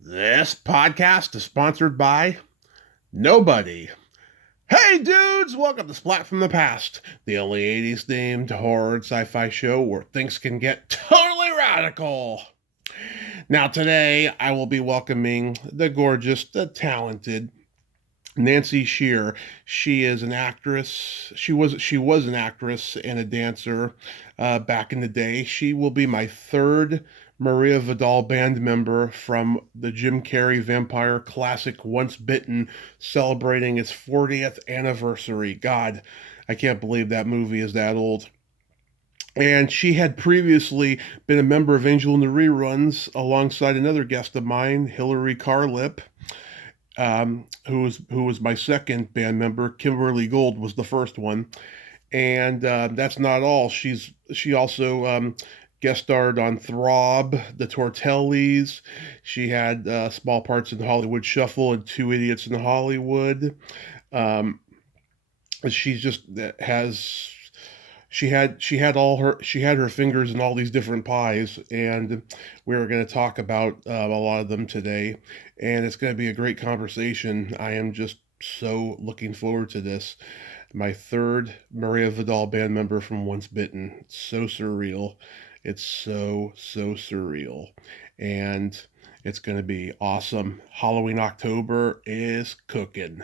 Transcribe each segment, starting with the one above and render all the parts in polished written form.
This podcast is sponsored by nobody. Hey dudes, welcome to Splat from the Past, the only 80s themed horror and sci-fi show where things can get totally radical. Now today I will be welcoming the gorgeous, the talented Nancy Scher. She is an actress. She was an actress and a dancer back in the day. She will be my third Maria Vidal band member from the Jim Carrey vampire classic Once Bitten, celebrating its 40th anniversary. God, I can't believe that movie is that old. And she had previously been a member of Angel in the Reruns alongside another guest of mine, Hillary Carlip, who was my second band member. Kimberly Gold was the first one, and that's not all. She also guest starred on Throb, The Tortellis. She had small parts in Hollywood Shuffle and Two Idiots in Hollywood. Um, she just has she had her fingers in all these different pies, and we're going to talk about a lot of them today, and it's going to be a great conversation. I am just so looking forward to this. My third Maria Vidal band member from Once Bitten. It's so surreal. It's so surreal, and it's going to be awesome. Halloween October is cooking.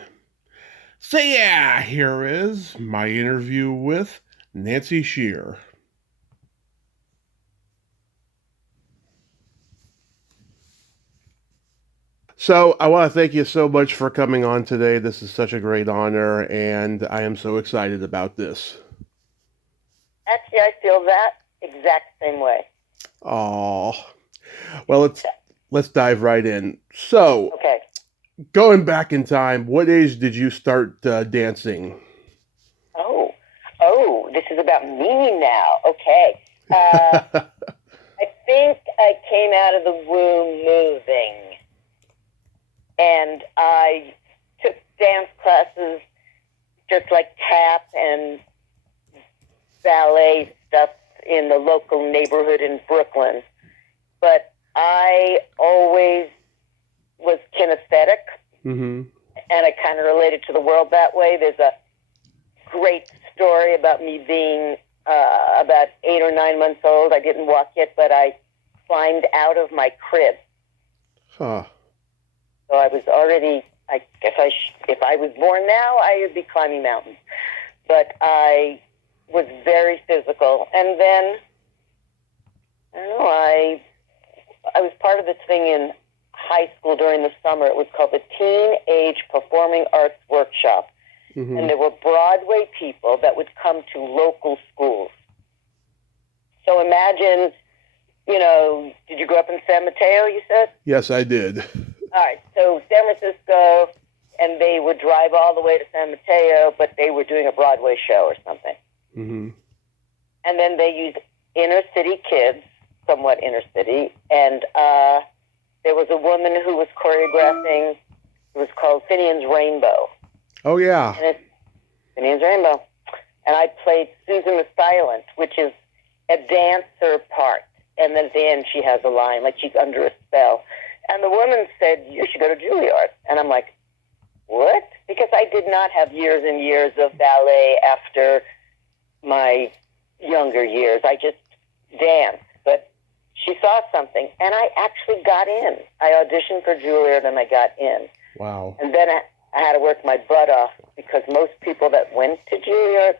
So yeah, here is my interview with Nancy Scher. So I want to thank you so much for coming on today. This is such a great honor, and I am so excited about this. Actually, I feel that exact same way. Oh, well, let's dive right in. So, Okay. going back in time, what age did you start dancing? This is about me now. Okay. I think I came out of the womb moving, and I took dance classes, just like tap and ballet stuff in the local neighborhood in Brooklyn. But I always was kinesthetic, Mm-hmm. and I kind of related to the world that way. There's a great story about me being about 8 or 9 months old. I didn't walk yet, but I climbed out of my crib. Huh. So I was already, I guess if I was born now, I would be climbing mountains. But I was very physical. And then, I don't know, I was part of this thing in high school during the summer. It was called the Teenage Performing Arts Workshop. Mm-hmm. And there were Broadway people that would come to local schools. So imagine, did you grow up in San Mateo, you said? Yes, I did. All right, so San Francisco, and they would drive all the way to San Mateo, but they were doing a Broadway show or something. Mm-hmm. And then they used inner city kids, somewhat inner city, and there was a woman who was choreographing. It was called Finian's Rainbow. Oh yeah. And it's Finian's Rainbow. And I played Susan the Silent, which is a dancer part. And then at the end she has a line, like she's under a spell. And the woman said, you should go to Juilliard. And I'm like, what? Because I did not have years and years of ballet after my younger years. I just danced. But she saw something, and I actually got in. I auditioned for Juilliard, and I got in. Wow. And then I had to work my butt off because most people that went to Juilliard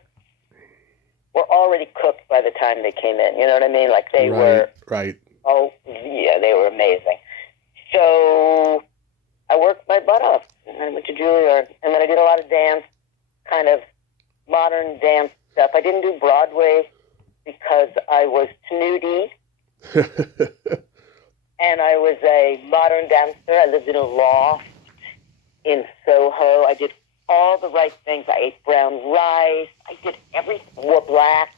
were already cooked by the time they came in. You know what I mean? Like they were. Right. Oh, yeah, they were amazing. So I worked my butt off, and I went to Juilliard, and then I did a lot of dance, kind of modern dance stuff. I didn't do Broadway because I was snooty, and I was a modern dancer. I lived in a loft in Soho. I did all the right things. I ate brown rice. I did everything. Wore black.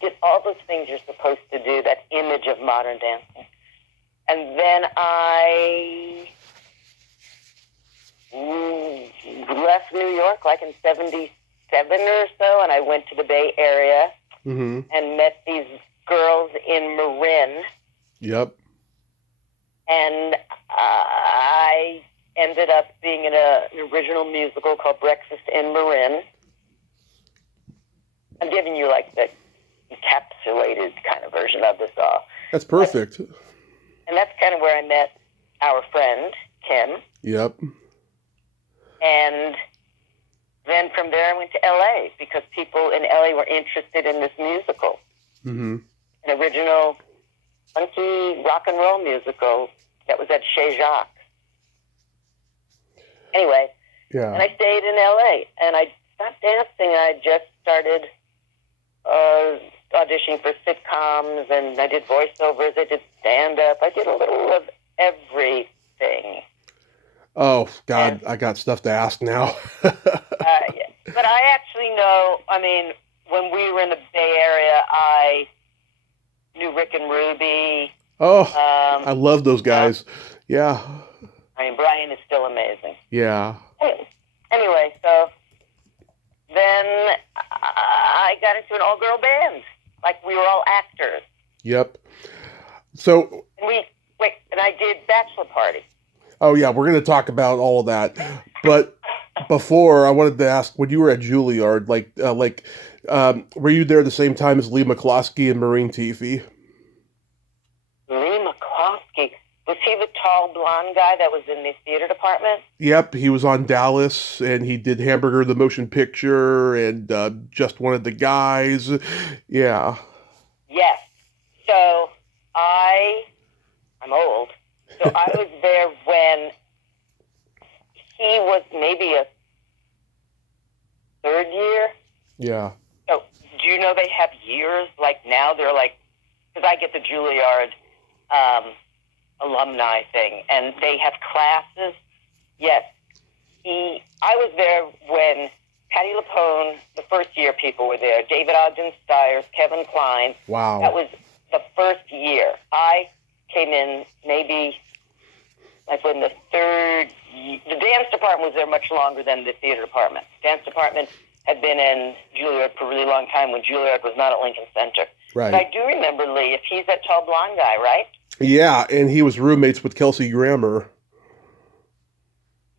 Did all those things you're supposed to do, that image of modern dancing. And then I left New York like in 77 or so, and I went to the Bay Area and met these girls in Marin. Yep. And original musical called Breakfast in Marin. I'm giving you like the encapsulated kind of version of this all. That's perfect. And that's kind of where I met our friend, Kim. Yep. And then from there I went to L.A. because people in L.A. were interested in this musical. Mm-hmm. An original funky rock and roll musical that was at Chez Jacques. Anyway, and I stayed in L.A. and I stopped dancing. I just started auditioning for sitcoms, and I did voiceovers. I did stand-up. I did a little of everything. Oh, God, I got stuff to ask now. Yeah. But I actually know, I mean, when we were in the Bay Area, I knew Rick and Ruby. Oh, I love those guys. Yeah. I mean, Brian is still amazing. Yeah. Anyway, so then I got into an all-girl band. Like, we were all actors. Yep. So... And I did Bachelor Party. Oh, yeah, we're going to talk about all of that. But before, I wanted to ask, when you were at Juilliard, were you there at the same time as Lee McCloskey and Maureen Teefy? Lee McCloskey? Was he the tall blonde guy that was in the theater department? Yep, he was on Dallas, and he did Hamburger the Motion Picture, and Just One of the Guys. Yeah. Yes. So I'm old. So I was there when he was maybe a third year. Yeah. So do you know they have years? Like now they're like, because I get the Juilliard alumni thing, and they have classes. Yes. I was there when Patti LuPone, the first year people were there, David Ogden Stiers, Kevin Kline. Wow. That was the first year. I came in maybe like when the dance department was there much longer than the theater department. Dance department had been in Juilliard for a really long time when Juilliard was not at Lincoln Center. Right. But I do remember Lee, if he's that tall blonde guy, right? Yeah, and he was roommates with Kelsey Grammer.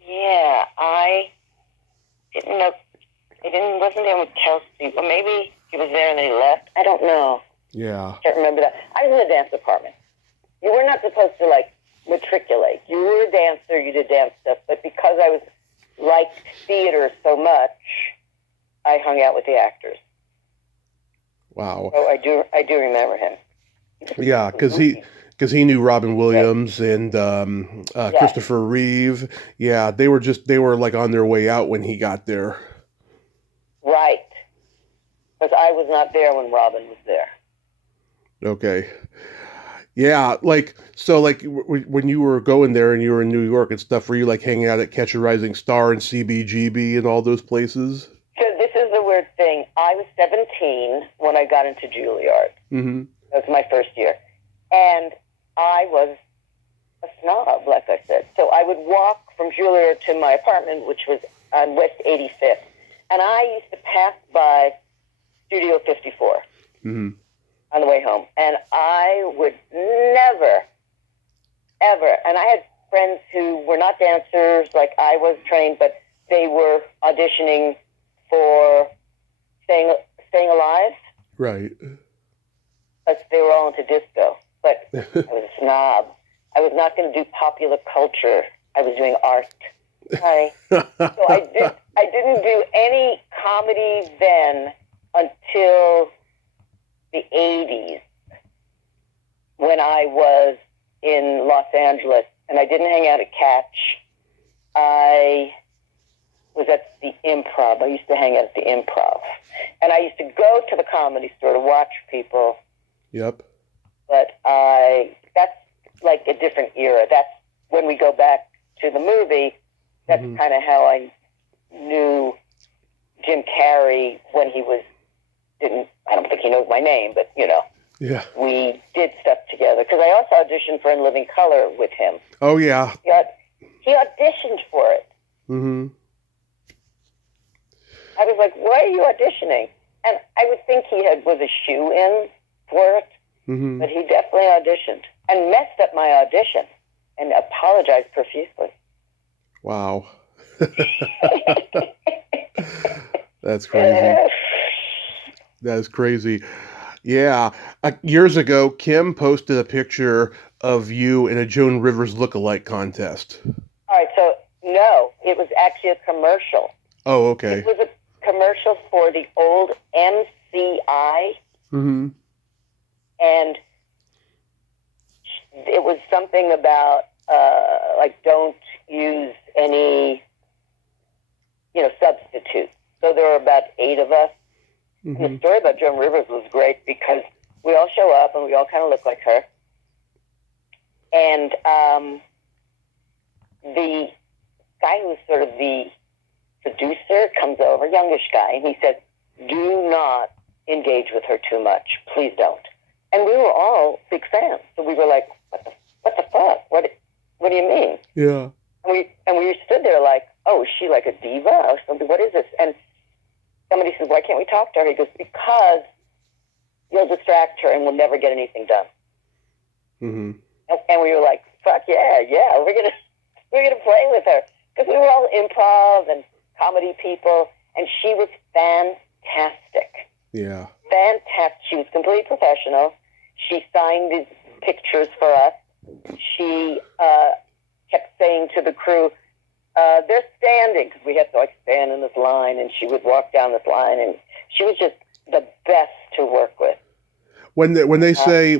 Yeah, I didn't know. Wasn't there with Kelsey. Or maybe he was there and then he left. I don't know. Yeah. I can't remember that. I was in the dance department. You were not supposed to, matriculate. You were a dancer, you did dance stuff, but because I liked theater so much, I hung out with the actors. Wow. So I do remember him. Yeah, because he knew Robin Williams and Christopher Reeve. Yeah, they were on their way out when he got there. Right. Because I was not there when Robin was there. Okay. Yeah, when you were going there and you were in New York and stuff, were you hanging out at Catch a Rising Star and CBGB and all those places? So this is the weird thing. I was 17 when I got into Juilliard. Mm-hmm. That was my first year. And I was a snob, like I said. So I would walk from Juilliard to my apartment, which was on West 85th. And I used to pass by Studio 54 on the way home. And I would never, ever, and I had friends who were not dancers like I was trained, but they were auditioning for Staying Alive. Right. Because they were all into disco. But I was a snob. I was not going to do popular culture. I was doing art. Right? So I didn't do any comedy then until the 80s when I was in Los Angeles, and I didn't hang out at Catch. I was at the Improv. I used to hang out at the Improv. And I used to go to the Comedy Store to watch people. Yep. But that's like a different era. That's when we go back to the movie. That's kind of how I knew Jim Carrey when he I don't think he knows my name, but, Yeah. we did stuff together. Because I also auditioned for In Living Color with him. Oh, yeah. He auditioned for it. Mm-hmm. I was like, why are you auditioning? And I would think he was a shoe-in for it, but he definitely auditioned and messed up my audition and apologized profusely. Wow. That's crazy. That is crazy. Yeah. Years ago, Kim posted a picture of you in a Joan Rivers look-alike contest. All right, so no, it was actually a commercial. Oh, okay. It was a commercial for the old MCI, Mm-hmm. and it was something about like don't use any substitute. So there were about 8 of us. Mm-hmm. And the story about Joan Rivers was great because we all show up and we all kind of look like her. And the guy who's sort of the producer comes over, youngish guy, and he said, "Do not engage with her too much. Please don't." And we were all big fans, so we were like, "What the fuck? What do you mean?" Yeah. And we stood there like, "Oh, is she like a diva or something? What is this?" And somebody said, "Why can't we talk to her?" He goes, "Because you'll distract her and we'll never get anything done." Mm-hmm. And we were like, "Fuck yeah, we're gonna play with her," because we were all improv and comedy people, and she was fantastic. Yeah. Fantastic. She was completely professional. She signed these pictures for us. She kept saying to the crew, "They're standing," because we had to stand in this line, and she would walk down this line, and she was just the best to work with. When they say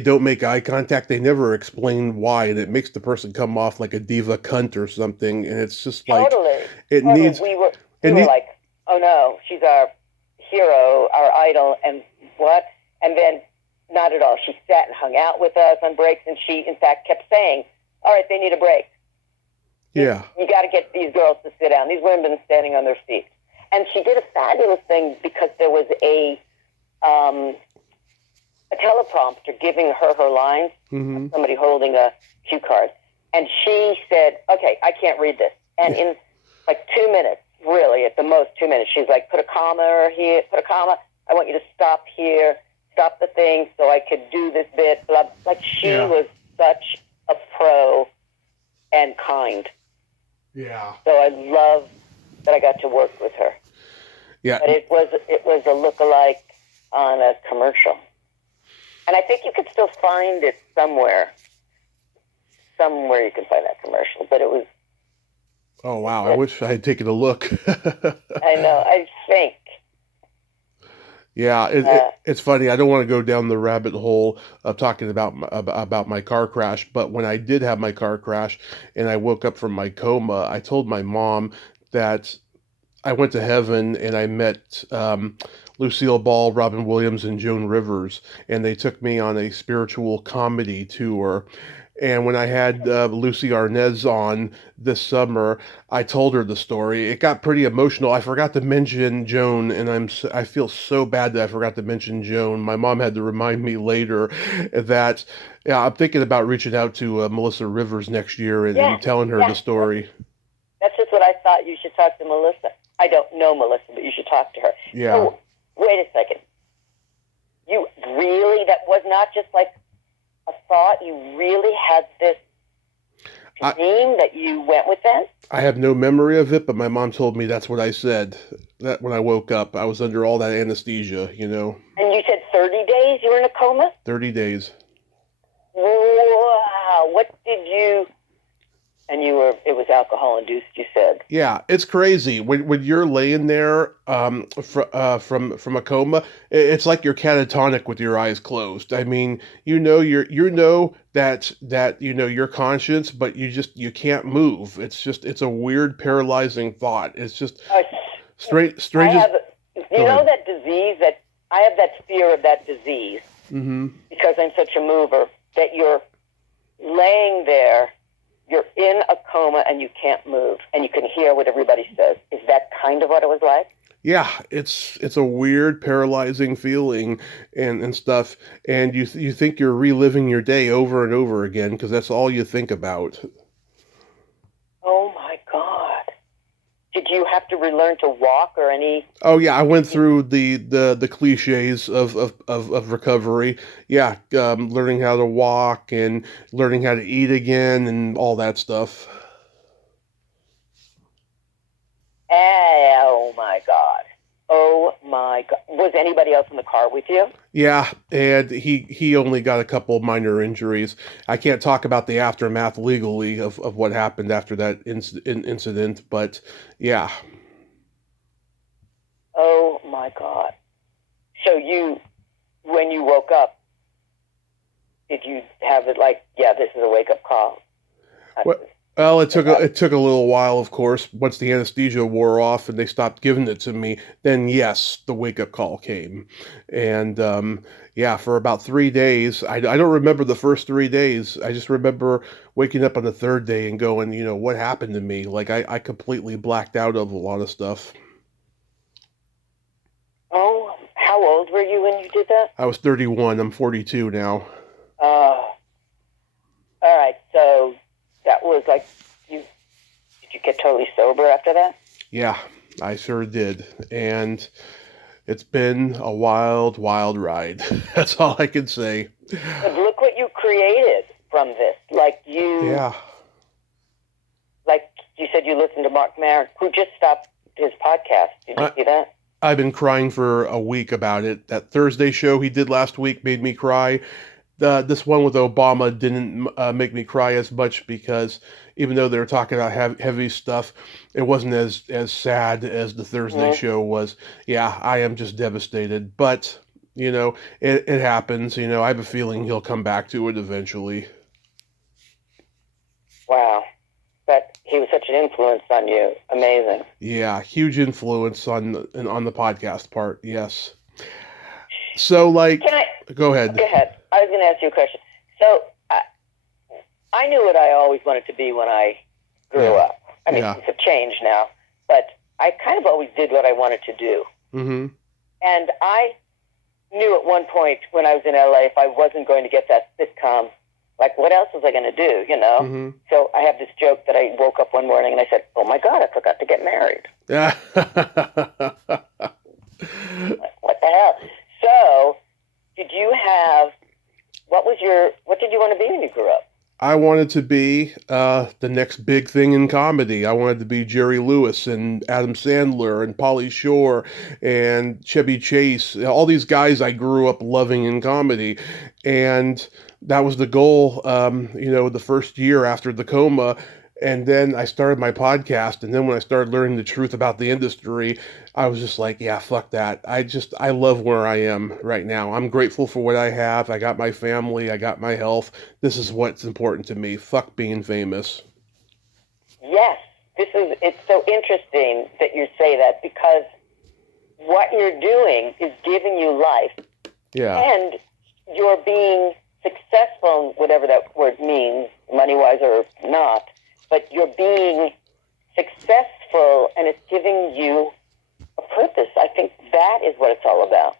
don't make eye contact, they never explain why, and it makes the person come off like a diva cunt or something, and it's just like totally. needs. We were like, "Oh no, she's our hero, our idol," and what? And then not at all. She sat and hung out with us on breaks, and she, in fact, kept saying, "All right, they need a break. Yeah. You got to get these girls to sit down. These women have been standing on their feet." And she did a fabulous thing because there was a teleprompter giving her lines, Mm-hmm. somebody holding a cue card. And she said, "Okay, I can't read this." And in like 2 minutes, really, at the most 2 minutes, she's like, "Put a comma here, put a comma. I want you to stop here, stop the thing so I could do this bit." Blah. Like she was such a pro and kind. Yeah. So I love that I got to work with her. Yeah. But it was a look-alike on a commercial. And I think you could still find it somewhere. Somewhere you can find that commercial. But it was... Oh, wow. I wish I had taken a look. I know. I think. Yeah, it's funny. I don't want to go down the rabbit hole of talking about my car crash, but when I did have my car crash and I woke up from my coma, I told my mom that I went to heaven and I met Lucille Ball, Robin Williams, and Joan Rivers, and they took me on a spiritual comedy tour. And when I had Lucy Arnaz on this summer, I told her the story. It got pretty emotional. I forgot to mention Joan, and I feel so bad that I forgot to mention Joan. My mom had to remind me later that I'm thinking about reaching out to Melissa Rivers next year and telling her the story. That's just what I thought. You should talk to Melissa. I don't know Melissa, but you should talk to her. Yeah. So, wait a second. You really, that was not just like a thought, you really had this dream that you went with them? I have no memory of it, but my mom told me that's what I said. That when I woke up, I was under all that anesthesia, And you said 30 days you were in a coma? 30 days. Wow. What did you... And it was alcohol induced, you said. Yeah, it's crazy. When you're laying there from a coma, it's like you're catatonic with your eyes closed. I mean, that you're conscious, but you can't move. It's a weird paralyzing thought. It's just strange. That disease that I have that fear of that disease because I'm such a mover that you're laying there. You're in a coma and you can't move, and you can hear what everybody says. Is that kind of what it was like? Yeah, it's a weird, paralyzing feeling and stuff, and you think you're reliving your day over and over again because that's all you think about. Oh my God! Did you have to relearn to walk or any? Oh yeah, I went through the cliches of recovery. Yeah, learning how to walk and learning how to eat again and all that stuff. Oh, my God. Oh, my God. Was anybody else in the car with you? Yeah, and he only got a couple minor injuries. I can't talk about the aftermath legally of what happened after that incident, but yeah. Oh, my God. So when you woke up, did you have it like, yeah, this is a wake-up call? Well, it took a little while, of course. Once the anesthesia wore off and they stopped giving it to me, then yes, the wake-up call came. And yeah, for about 3 days, I don't remember the first 3 days. I just remember waking up on the third day and going, what happened to me? Like I completely blacked out of a lot of stuff. Oh, how old were you when you did that? I was 31. I'm 42 now. Oh. All right, so that was like, did you get totally sober after that? Yeah, I sure did. And it's been a wild, wild ride. That's all I can say. But look what you created from this. Yeah. Like you said, you listened to Mark Maron, who just stopped his podcast. Did you see that? I've been crying for a week about it. That Thursday show he did last week made me cry. This one with Obama didn't make me cry as much because even though they were talking about heavy stuff, it wasn't as sad as the Thursday show was. Yeah, I am just devastated. But, it happens. I have a feeling he'll come back to it eventually. Wow. But he was such an influence on you. Amazing. Yeah, huge influence on the podcast part, yes. So, go ahead. Go ahead. I was going to ask you a question. So, I knew what I always wanted to be when I grew up. I mean, it's a change now, but I kind of always did what I wanted to do. Mm-hmm. And I knew at one point when I was in LA, if I wasn't going to get that sitcom, like, what else was I going to do, Mm-hmm. So I have this joke that I woke up one morning and I said, oh, my God, I forgot to get married. Yeah. What the hell? So, what did you want to be when you grew up? I wanted to be the next big thing in comedy. I wanted to be Jerry Lewis and Adam Sandler and Pauly Shore and Chevy Chase, all these guys I grew up loving in comedy. And that was the goal, the first year after the coma. And then I started my podcast. And then when I started learning the truth about the industry, I was just like, yeah, fuck that. I love where I am right now. I'm grateful for what I have. I got my family. I got my health. This is what's important to me. Fuck being famous. Yes. It's so interesting that you say that because what you're doing is giving you life. Yeah. And you're being successful, whatever that word means, money-wise or not, but you're being successful and it's giving you a purpose. I think that is what it's all about.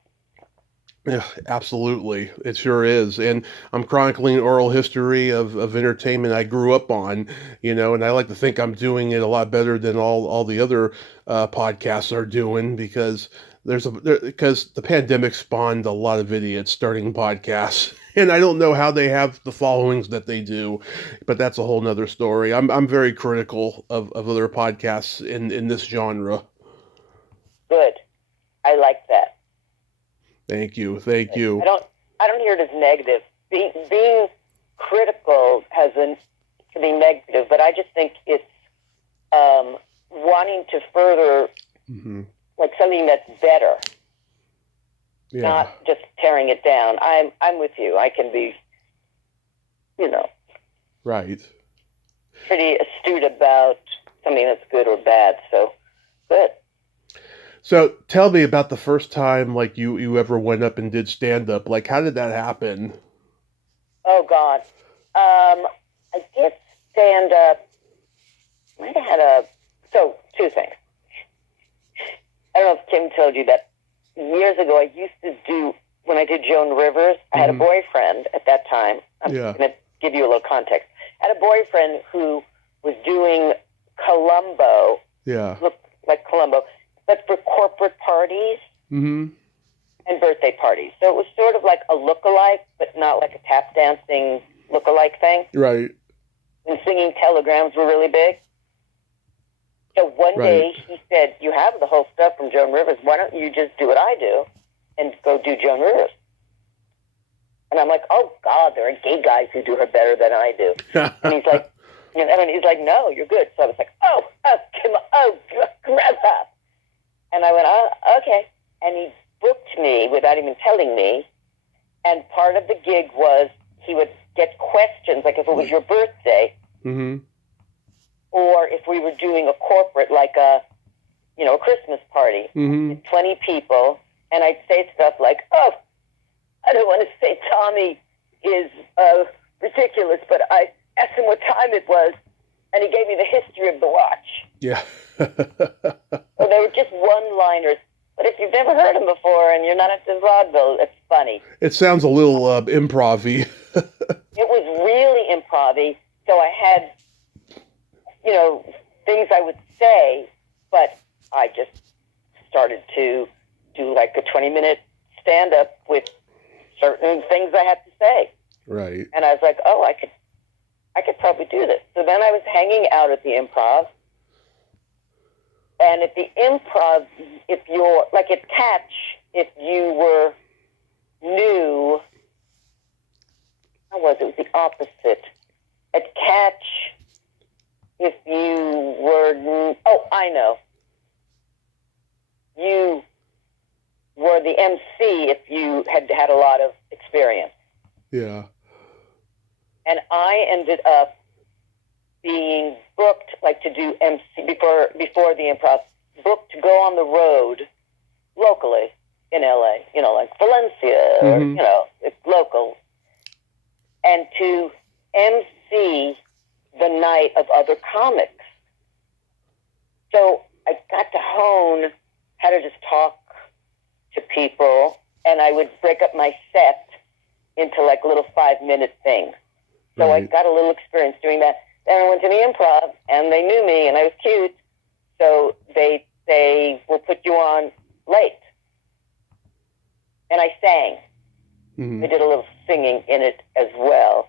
Yeah, absolutely. It sure is. And I'm chronicling oral history of entertainment I grew up on, and I like to think I'm doing it a lot better than all the other podcasts are doing because because the pandemic spawned a lot of idiots starting podcasts. And I don't know how they have the followings that they do, but that's a whole nother story. I'm very critical of other podcasts in this genre. Good. I like that. Thank you. I don't hear it as negative. Being critical can be negative, but I just think it's wanting to further like something that's better. Yeah. Not just tearing it down. I'm with you. I can be, right, pretty astute about something that's good or bad. So, good. So tell me about the first time you ever went up and did stand up. Like, how did that happen? Oh God, I did stand up. Might have had two things. I don't know if Tim told you that. Years ago, I used to do, when I did Joan Rivers, I had a boyfriend at that time. I'm going to give you a little context. I had a boyfriend who was doing Columbo. Yeah. Looked like Columbo, but for corporate parties and birthday parties. So it was sort of like a look-alike, but not like a tap dancing look-alike thing. Right. And singing telegrams were really big. So one day he said, you have the whole stuff from Joan Rivers. Why don't you just do what I do and go do Joan Rivers? And I'm like, oh, God, there are gay guys who do her better than I do. And he's like, no, you're good. So I was like, grab up. And I went, oh, okay. And he booked me without even telling me. And part of the gig was he would get questions, like if it was your birthday, or if we were doing a corporate, like a Christmas party, 20 people, and I'd say stuff like, oh, I don't want to say Tommy is ridiculous, but I asked him what time it was, and he gave me the history of the watch. Yeah. So they were just one-liners. But if you've never heard them before and you're not into vaudeville, it's funny. It sounds a little improv-y. It was really improv-y. So I had, things I would say, but I just started to do like a 20-minute stand-up with certain things I had to say. Right. And I was like, oh, I could probably do this. So then I was hanging out at the Improv. And at the Improv, if you're, like at Catch, if you were new, how was it? It was the opposite. At Catch, if you were, I know. You were the MC if you had had a lot of experience. Yeah. And I ended up being booked, like to do MC before the Improv, booked to go on the road locally in LA, like Valencia, or, it's local, and to MC the night of other comics. So I got to hone how to just talk to people, and I would break up my set into like little 5-minute things. So I got a little experience doing that. Then I went to the Improv, and they knew me, and I was cute, so they will put you on late. And I sang. I did a little singing in it as well.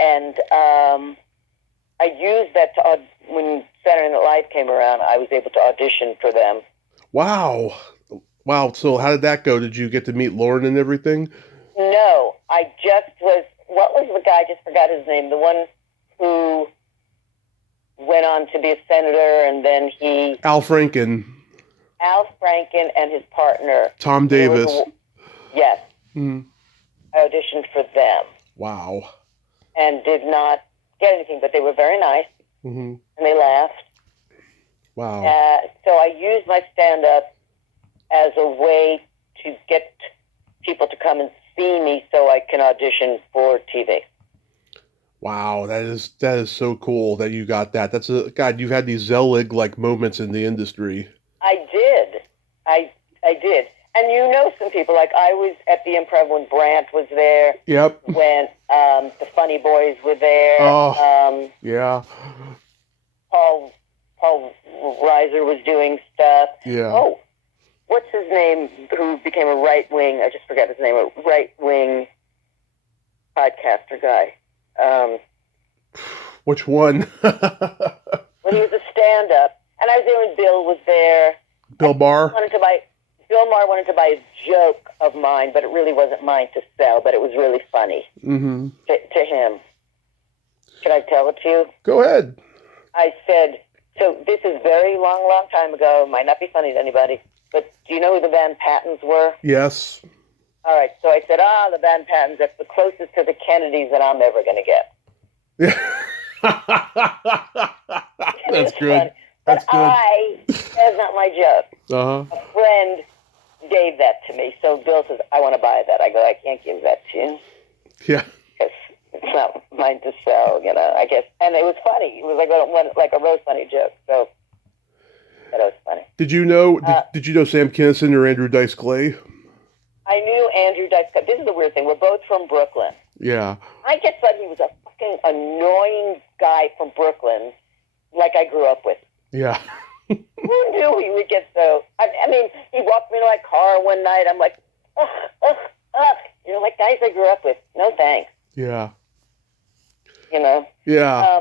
And I used that when Saturday Night Live came around, I was able to audition for them. Wow. So how did that go? Did you get to meet Lauren and everything? No, I just was, what was the guy, I just forgot his name, the one who went on to be a senator, and then Al Franken and his partner. Tom Davis. Yes. I auditioned for them. Wow. And did not get anything, but they were very nice, and they laughed. Wow. So I used my stand-up as a way to get people to come and see me so I can audition for TV. Wow, that is so cool that you got that. God, you've had these Zelig-like moments in the industry. I did. I did. And some people, like I was at the Improv when Brandt was there. Yep. When the Funny Boys were there. Oh, yeah. Paul Reiser was doing stuff. Yeah. Oh, what's his name who became a right-wing, I just forgot his name, a right-wing podcaster guy. Which one? When he was a stand-up, and I was there when Bill was there. Bill Maher? Bill Maher wanted to buy a joke of mine, but it really wasn't mine to sell, but it was really funny to him. Should I tell it to you? Go ahead. I said, so this is very long, long time ago, might not be funny to anybody, but do you know who the Van Pattens were? Yes. All right, so I said, the Van Pattens, that's the closest to the Kennedys that I'm ever going to get. That's good. That's good. That's not my joke. Uh-huh. A friend gave that to me, so Bill says, I want to buy that. I go, I can't give that to you. Yeah. Because it's not mine to sell, I guess. And it was funny. It was like a roast funny joke, so that was funny. Did you know Sam Kinison or Andrew Dice Clay? I knew Andrew Dice Clay. This is the weird thing. We're both from Brooklyn. Yeah. I just thought he was a fucking annoying guy from Brooklyn, like I grew up with. Yeah. Who knew he would get so... I mean, he walked me to my car one night. I'm like, ugh. Like guys I grew up with. No thanks. Yeah. Yeah.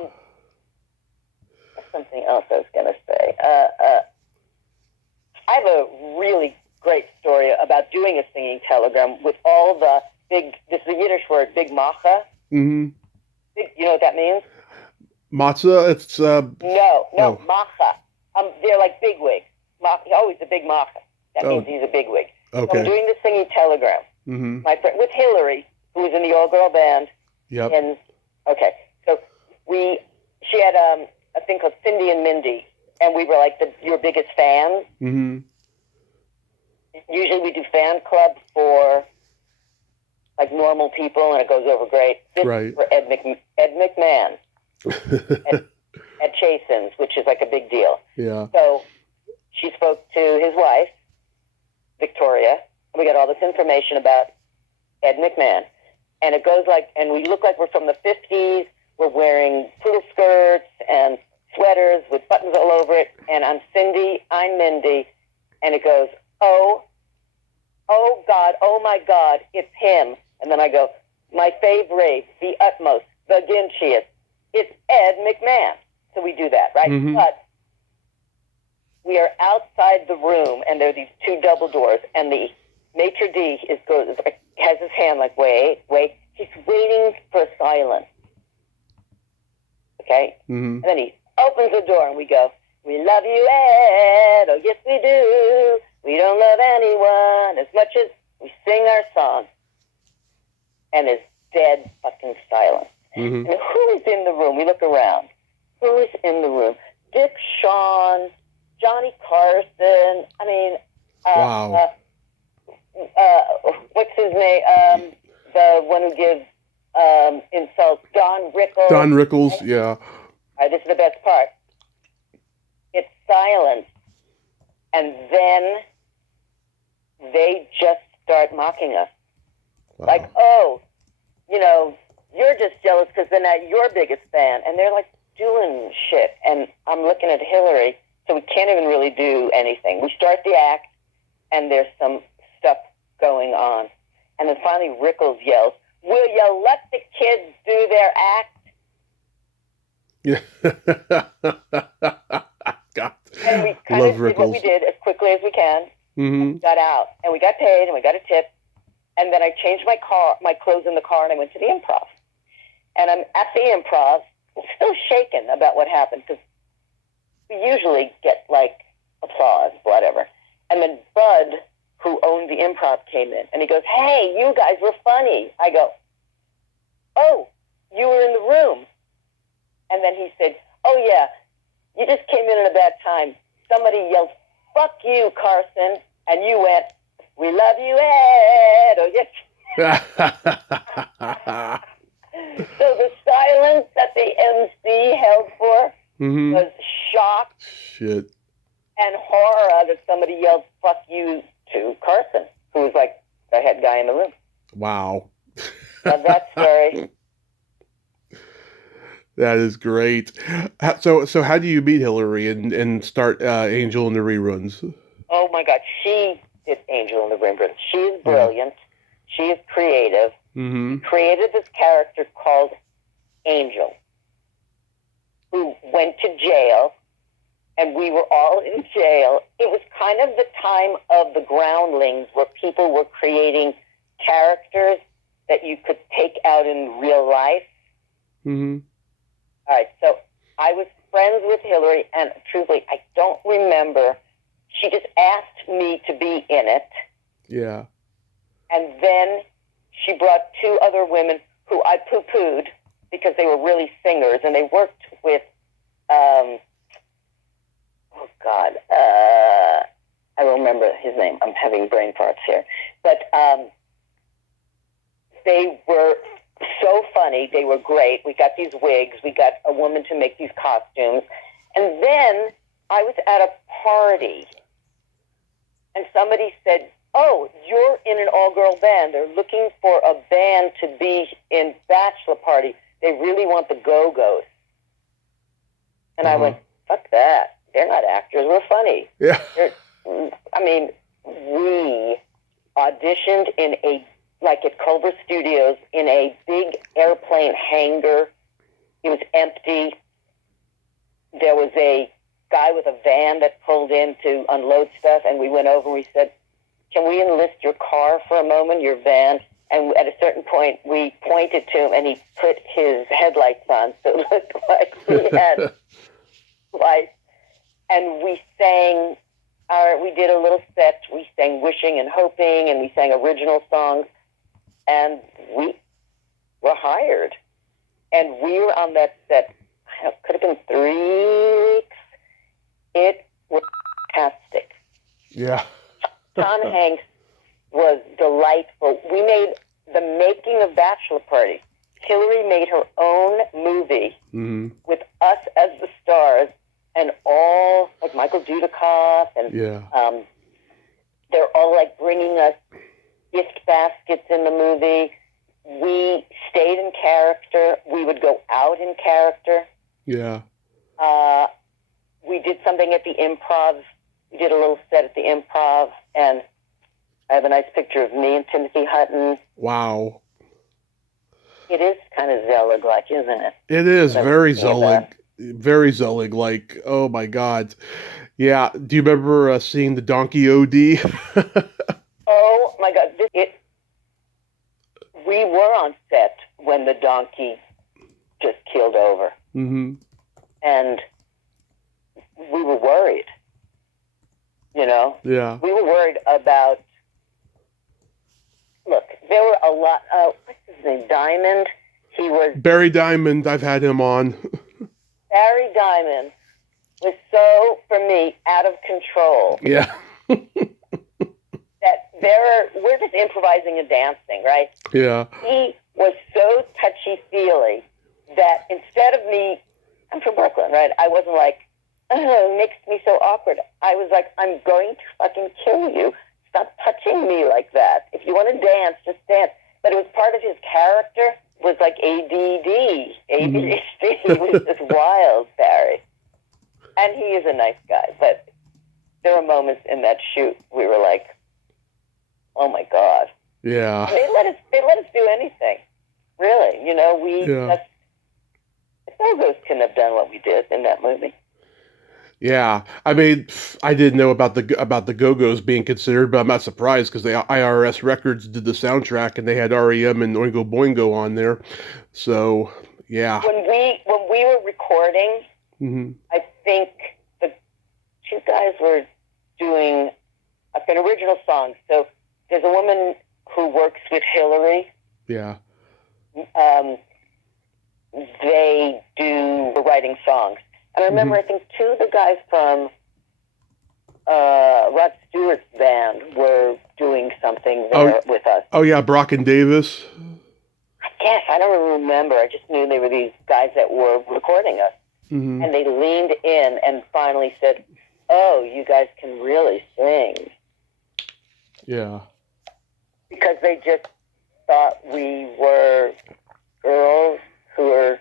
something else I was going to say. I have a really great story about doing a singing telegram with all the big, this is a Yiddish word, big macha. Mm-hmm. Big, you know what that means? Matzah, it's... Macha. They're like bigwigs. He's a big macha. That means he's a bigwig. Okay. So I'm doing the singing telegram. Mm-hmm. My friend, with Hillary, who was in the all-girl band. Yep. And, so she had a thing called Cindy and Mindy, and we were like your biggest fans. Mm-hmm. Usually we do fan club for like normal people, and it goes over great. This is for Ed McMahon at Chasen's, which is like a big deal. Yeah. So she spoke to his wife, Victoria, and we got all this information about Ed McMahon. And it goes like, and we look like we're from the 50s. We're wearing poodle skirts and sweaters with buttons all over it. And I'm Cindy, I'm Mindy. And it goes, oh God, oh my God, it's him. And then I go, my favorite, the utmost, the ginchiest, it's Ed McMahon. So we do that, right? Mm-hmm. But we are outside the room, and there are these two double doors, and the maitre d' has his hand like, wait. He's waiting for silence. Okay? Mm-hmm. And then he opens the door, and we go, we love you, Ed. Oh, yes, we do. We don't love anyone as much as we sing our song. And there's dead fucking silence. Mm-hmm. And who is in the room? We look around. Who is in the room? Dick Shawn, Johnny Carson. I mean, wow. What's his name? The one who gives insults, Don Rickles. Don Rickles, yeah. All right, this is the best part. It's silence. And then they just start mocking us. Wow. Like, you're just jealous because they're not your biggest fan. And they're like doing shit. And I'm looking at Hillary, so we can't even really do anything. We start the act, and there's some stuff going on. And then finally Rickles yells, will you let the kids do their act? Yeah. God. And we kind of did what we did as quickly as we can. Mm-hmm. Got out, and we got paid, and we got a tip. And then I changed my clothes in the car, and I went to the improv. And I'm at the improv, still shaken about what happened, because we usually get, like, applause, whatever. And then Bud, who owned the improv, came in, and he goes, hey, you guys were funny. I go, oh, you were in the room. And then he said, oh, yeah, you just came in at a bad time. Somebody yelled, fuck you, Carson. And you went, we love you, Ed. Oh, yes. So the silence that the MC held for was shock Shit. and horror that somebody yelled, fuck you to Carson, who was like the head guy in the room. Wow. Now that's scary. That is great. So how do you meet Hillary and start Angel in the Reruns? Oh my God, she is Angel in the Reruns. She is brilliant. Yeah. She is creative. Mm-hmm. She created this character called Angel, who went to jail, and we were all in jail. It was kind of the time of the groundlings where people were creating characters that you could take out in real life. Mm-hmm. All right, so I was friends with Hillary, and truthfully, I don't remember. She just asked me to be in it. Yeah. And then she brought two other women who I poo-pooed because they were really singers, and they worked with, I don't remember his name. I'm having brain farts here. But they were so funny. They were great. We got these wigs. We got a woman to make these costumes. And then I was at a party, and somebody said, oh, you're in an all-girl band. They're looking for a band to be in Bachelor Party. They really want the Go-Go's. And I went, fuck that. They're not actors. We're funny. Yeah. We auditioned at Culver Studios in a big airplane hangar. It was empty. there was a guy with a van that pulled in to unload stuff, and we went over and we said, can we enlist your car for a moment, your van? And at a certain point, we pointed to him, and he put his headlights on, so it looked like he had lights. And we sang, we did a little set. We sang Wishing and Hoping, and we sang original songs, and we were hired. And we were on that set, could have been 3 weeks. It was fantastic. Yeah. Tom Hanks was delightful. We made the making of Bachelor Party. Hillary made her own movie with us as the stars, and all, like Michael Dudikoff, and they're all like bringing us gift baskets in the movie. We stayed in character. We would go out in character. Yeah. We did something at the Improv. We did a little set at the Improv, and I have a nice picture of me and Timothy Hutton. Wow. It is kind of Zelig-like, isn't it? It is very Zelig. Very Zelig-like. Oh, my God. Yeah. Do you remember seeing the donkey OD? Oh, my God. We were on set when the donkey just keeled over. Mm-hmm. And we were worried. You know? Yeah. We were worried about... Look, there were a lot... what's his name? Diamond? He was... Barry Diamond. I've had him on. Barry Diamond was so, for me, out of control. Yeah. That we're just improvising and dancing, right? Yeah. He was so touchy-feely that instead of me... I'm from Brooklyn, right? I wasn't like, oh, it makes me so awkward. I was like, I'm going to fucking kill you. Stop touching me like that. If you want to dance, just dance. But it was part of his character, was like ADD. ADHD. He was just wild, Barry. And he is a nice guy. But there were moments in that shoot we were like, oh my God. Yeah. And they let us do anything. Really. You know, the Go-Go's couldn't have done what we did in that movie. Yeah, I mean, I didn't know about the Go-Go's being considered, but I'm not surprised because the IRS Records did the soundtrack and they had REM and Oingo Boingo on there. So, yeah. When we were recording, I think the two guys were doing an original song. So there's a woman who works with Hillary. Yeah. They do writing songs. And I remember, I think, two of the guys from Rod Stewart's band were doing something there with us. Oh, yeah, Brock and Davis. I guess. I don't remember. I just knew they were these guys that were recording us. And they leaned in and finally said, oh, you guys can really sing. Yeah. Because they just thought we were girls who were,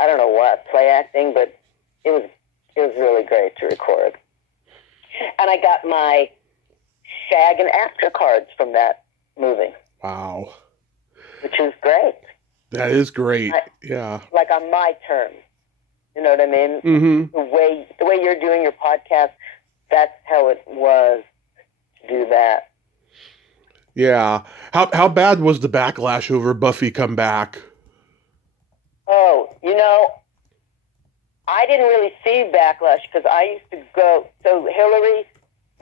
I don't know what, play acting, but it was really great to record. And I got my SAG and AFTRA cards from that movie. Wow. Which is great. That is great. Yeah. Like on my terms. You know what I mean? The way you're doing your podcast, that's how it was to do that. Yeah. How bad was the backlash over Buffy come back? Oh, you know, I didn't really see backlash because I used to go. So Hillary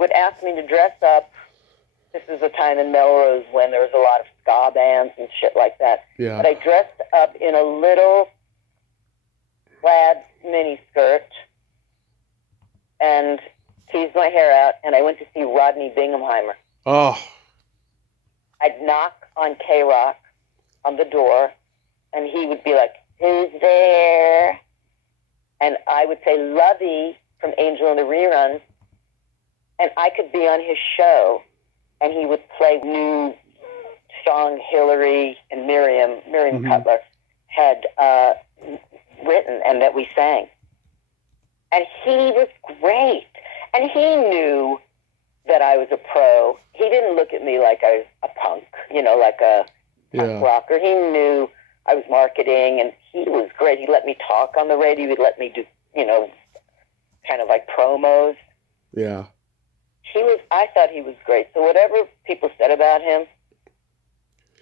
would ask me to dress up. This is a time in Melrose when there was a lot of ska bands and shit like that. Yeah. But I dressed up in a little plaid mini skirt and teased my hair out, and I went to see Rodney Bingham-Heimer. Oh. I'd knock on K-Rock on the door, and he would be like, who's there? And I would say, Lovey from Angel and the Reruns, and I could be on his show, and he would play new song Hillary and Miriam Cutler had written and that we sang. And he was great. And he knew that I was a pro. He didn't look at me like I was a punk, you know, like a punk rocker. He knew I was marketing, and he was great. He let me talk on the radio. He'd let me do kind of like promos. Yeah. I thought he was great. So whatever people said about him,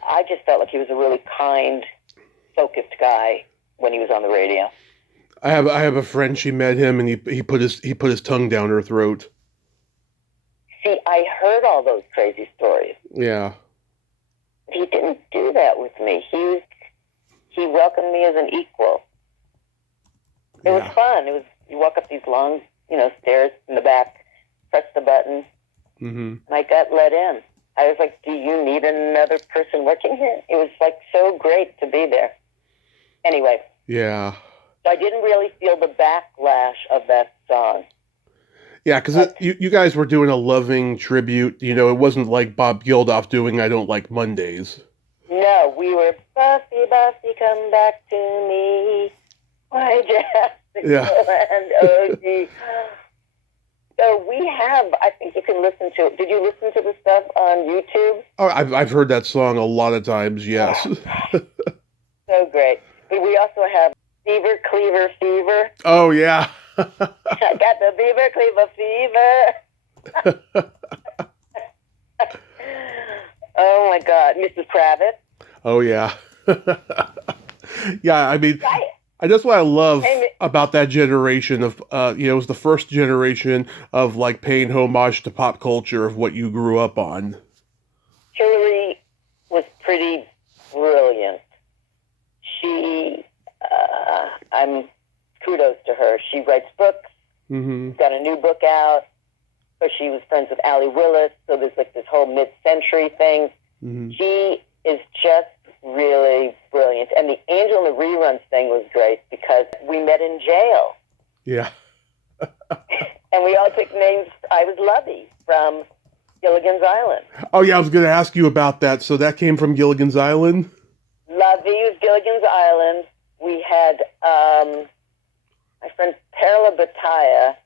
I just felt like he was a really kind, focused guy when he was on the radio. I have a friend. She met him, and he put his tongue down her throat. See, I heard all those crazy stories. Yeah. He didn't do that with me. He welcomed me as an equal. It was fun. You walk up these long, stairs in the back, press the button, and I got let in. I was like, do you need another person working here? It was like so great to be there. Anyway. Yeah. So I didn't really feel the backlash of that song. Yeah, because you guys were doing a loving tribute. It wasn't like Bob Geldof doing I Don't Like Mondays. No, we were, Buffy, Buffy, come back to me. Why just and OG. So we have, I think you can listen to it. Did you listen to the stuff on YouTube? Oh, I've heard that song a lot of times, yes. So great. But we also have Beaver Cleaver Fever. Oh, yeah. I got the Beaver Cleaver Fever. Oh, my God. Mrs. Kravitz. Oh, yeah. Yeah, I mean, that's what I love about that generation of, it was the first generation of, like, paying homage to pop culture of what you grew up on. Hillary was pretty brilliant. Kudos to her. She writes books. Got a new book out. So she was friends with Allie Willis. So there's like this whole mid-century thing. She is just really brilliant. And the Angel in the Reruns thing was great because we met in jail. Yeah. And we all took names. I was Lovey from Gilligan's Island. Oh, yeah, I was going to ask you about that. So that came from Gilligan's Island? Lovey was Gilligan's Island. We had my friend Perla Bataya,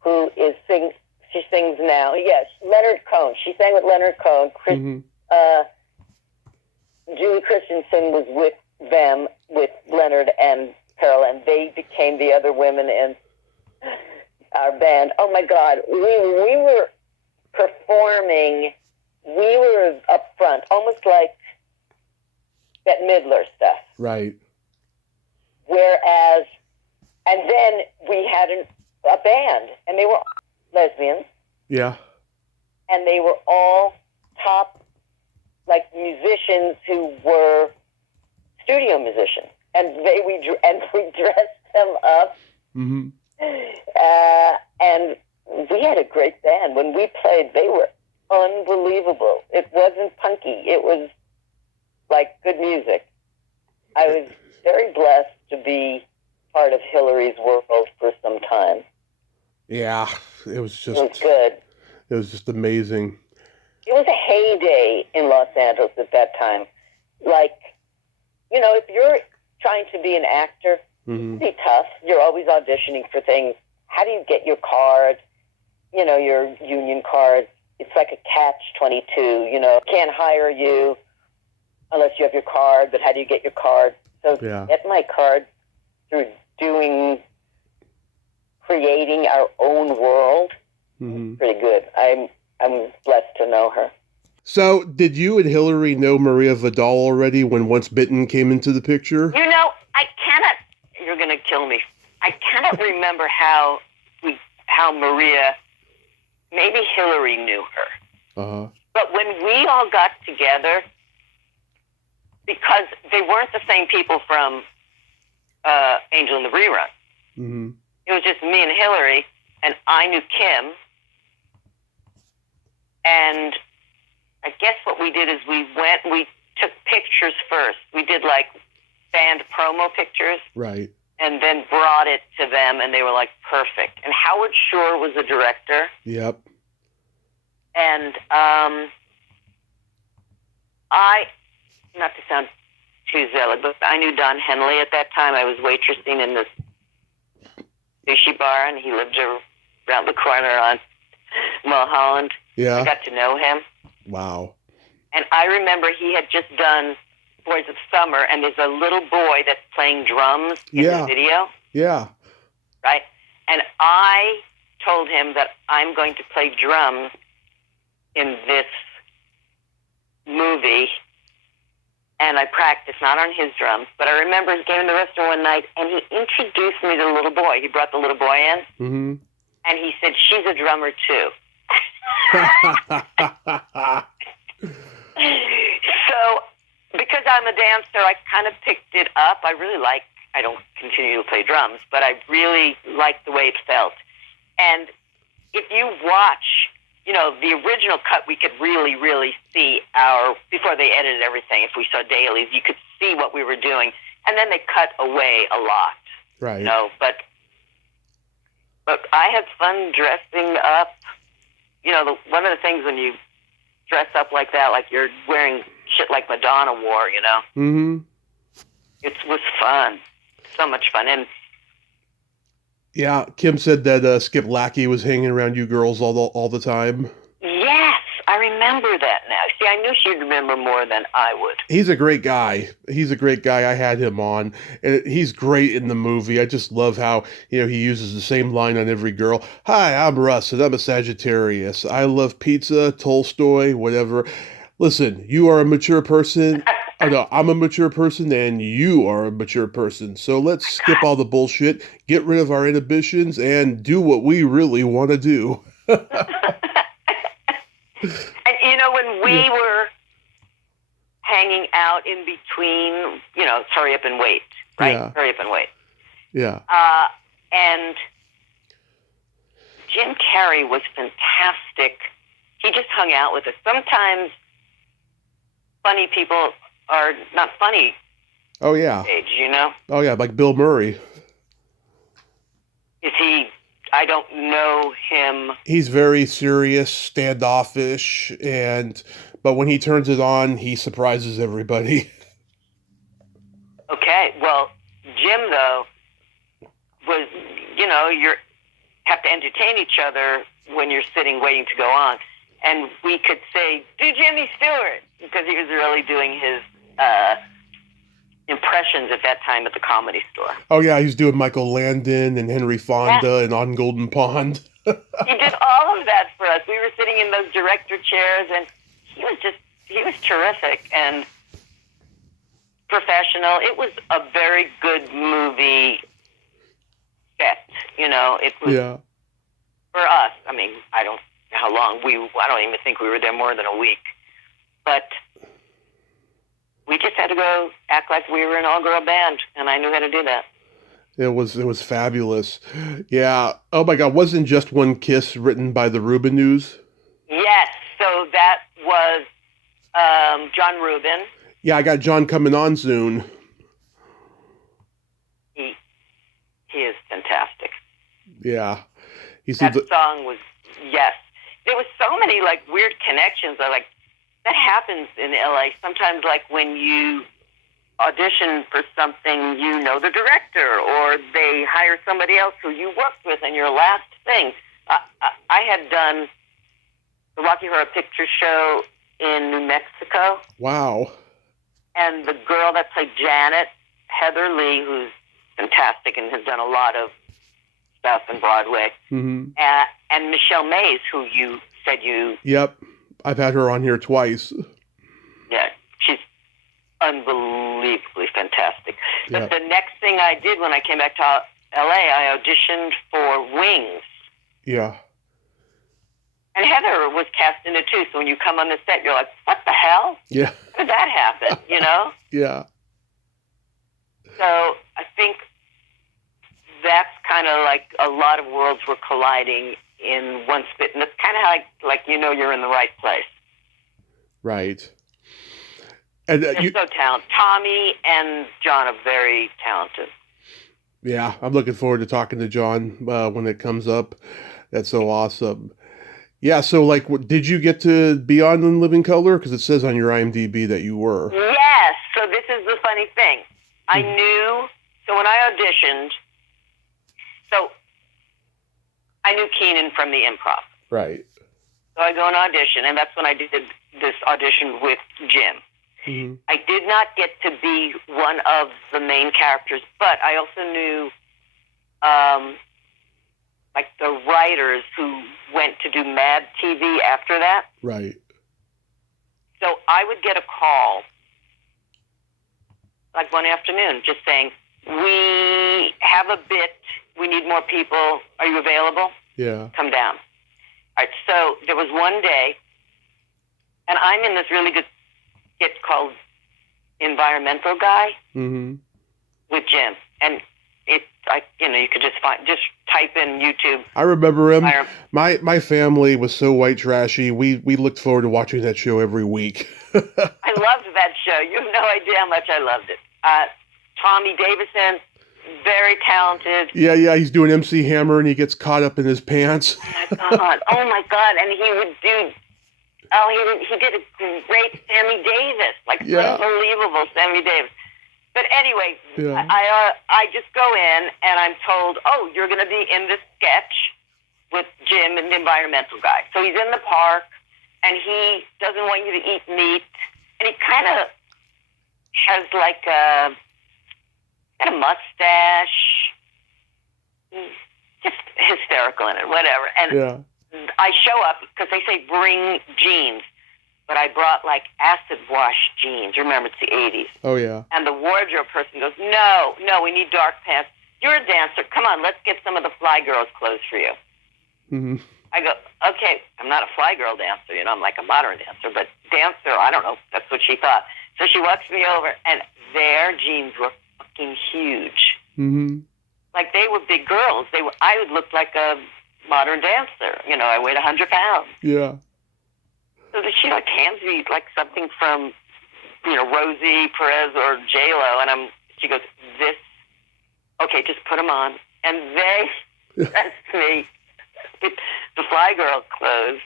who she sings now. Yes, Leonard Cohen. She sang with Leonard Cohen. Julie Christensen was with them, with Leonard and Perla, and they became the other women in our band. Oh, my God. We were performing. We were up front, almost like Bette Midler stuff. Right. Whereas, and then we had a band, and they were lesbians. Yeah. And they were all top, like, musicians who were studio musicians. And we dressed them up. And we had a great band. When we played, they were unbelievable. It wasn't punky. It was like good music. I was very blessed to be part of Hillary's world for some time. Yeah, it was good. It was just amazing. It was a heyday in Los Angeles at that time. Like, if you're trying to be an actor, it's pretty tough. You're always auditioning for things. How do you get your cards? Your union cards. It's like a catch-22. Can't hire you unless you have your card, but how do you get your card? So get my card through creating our own world. Pretty good. I'm blessed to know her. So, did you and Hillary know Maria Vidal already when Once Bitten came into the picture? I cannot. You're going to kill me. I cannot remember how Maria. Maybe Hillary knew her. But when we all got together, because they weren't the same people from Angel in the Rerun. It was just me and Hillary, and I knew Kim. And I guess what we did is we took pictures first. We did like band promo pictures. Right. And then brought it to them, and they were like, perfect. And Howard Shore was the director. Yep. And not to sound too zealot, but I knew Don Henley at that time. I was waitressing in this sushi bar, and he lived around the corner on Mulholland. Yeah. I got to know him. Wow. And I remember he had just done Boys of Summer, and there's a little boy that's playing drums in the video. Yeah. Right? I told him that I'm going to play drums in this movie, and I practiced, not on his drums, but I remember he came in the restaurant one night, and he introduced me to the little boy. He brought the little boy in, and he said, she's a drummer, too. So, because I'm a dancer, I kind of picked it up. I don't continue to play drums, but I really liked the way it felt. And if you watch, the original cut, we could really, really see before they edited everything, if we saw dailies, you could see what we were doing. And then they cut away a lot. Right. But I had fun dressing up. One of the things when you dress up like that, like you're wearing shit like Madonna wore, Mm-hmm. It was fun. So much fun. And yeah, Kim said that Skip Lackey was hanging around you girls all the time. Yes, I remember that now. See, I knew she'd remember more than I would. He's a great guy. I had him on, and he's great in the movie. I just love how, he uses the same line on every girl. Hi, I'm Russ, and I'm a Sagittarius. I love pizza, Tolstoy, whatever. Listen, you are a mature person. Oh, no, I'm a mature person, and you are a mature person. So let's skip all the bullshit, get rid of our inhibitions, and do what we really want to do. And when we were hanging out in between, hurry up and wait, right? Yeah. Hurry up and wait. Yeah. And Jim Carrey was fantastic. He just hung out with us. Sometimes funny people are not funny. Oh, yeah. Age, Oh, yeah, like Bill Murray. Is he... I don't know him. He's very serious, standoffish, but when he turns it on, he surprises everybody. Okay, well, Jim, though, was, you have to entertain each other when you're sitting waiting to go on. And we could say, do Jimmy Stewart, because he was really doing his impressions at that time at the Comedy Store. Oh, yeah, he's doing Michael Landon and Henry Fonda and On Golden Pond. He did all of that for us. We were sitting in those director chairs, and he was terrific and professional. It was a very good movie set, It was, for us, I mean, I don't know how long. I don't even think we were there more than a week. But we just had to go act like we were an all-girl band, and I knew how to do that. It was fabulous. Yeah. Oh, my God. Wasn't Just One Kiss written by the Rubin News? Yes. So that was John Rubin. Yeah, I got John coming on soon. He is fantastic. Yeah. That song was, yes. There was so many, weird connections. That happens in LA. Sometimes, when you audition for something, the director, or they hire somebody else who you worked with in your last thing. I had done the Rocky Horror Picture Show in New Mexico. Wow. And the girl that played Janet, Heather Lee, who's fantastic and has done a lot of stuff in Broadway, and Michelle Mays, who you said you... Yep. I've had her on here twice. Yeah, she's unbelievably fantastic. Yep. But the next thing I did when I came back to LA, I auditioned for Wings. Yeah. And Heather was cast in it too, so when you come on the set, you're like, what the hell? Yeah. How did that happen, Yeah. So I think that's kind of like a lot of worlds were colliding in one spit, and it's kind of like you're in the right place. Right. And they're so talented. Tommy and John are very talented. Yeah, I'm looking forward to talking to John when it comes up. That's so awesome. Yeah, so did you get to be on In Living Color? Because it says on your IMDb that you were. Yes. So this is the funny thing. I knew. So when I auditioned, I knew Keenan from the Improv. Right. So I go and audition, and that's when I did this audition with Jim. Mm-hmm. I did not get to be one of the main characters, but I also knew writers who went to do Mad TV after that. Right. So I would get a call, like one afternoon, just saying, we have a bit, we need more people, are you available? Yeah. Come down. All right, so there was one day, and I'm in this really good skit called Environmental Guy with Jim. And you could just type in YouTube. I remember him. My family was so white trashy. We looked forward to watching that show every week. I loved that show. You have no idea how much I loved it. Tommy Davison, very talented. Yeah, he's doing MC Hammer and he gets caught up in his pants. Oh my God. And he would do, he did a great Sammy Davis, unbelievable Sammy Davis. But anyway, I just go in and I'm told, oh, you're going to be in this sketch with Jim and the environmental guy. So he's in the park and he doesn't want you to eat meat. And he kind of has like a mustache, just hysterical in it, whatever. And I show up because they say bring jeans. But I brought like acid wash jeans. Remember, it's the 80s. Oh, yeah. And the wardrobe person goes, no, we need dark pants. You're a dancer. Come on, let's get some of the Fly Girls clothes for you. Mm-hmm. I go, okay, I'm not a Fly Girl dancer. I'm like a modern dancer. But dancer, I don't know. That's what she thought. So she walks me over, and their jeans were fucking huge. Mm-hmm. Like, they were big girls. I would look like a modern dancer. I weighed 100 pounds. Yeah. So she hands me something from, Rosie Perez or J-Lo, and she goes, okay, just put them on. And they dressed me the Fly Girl clothes.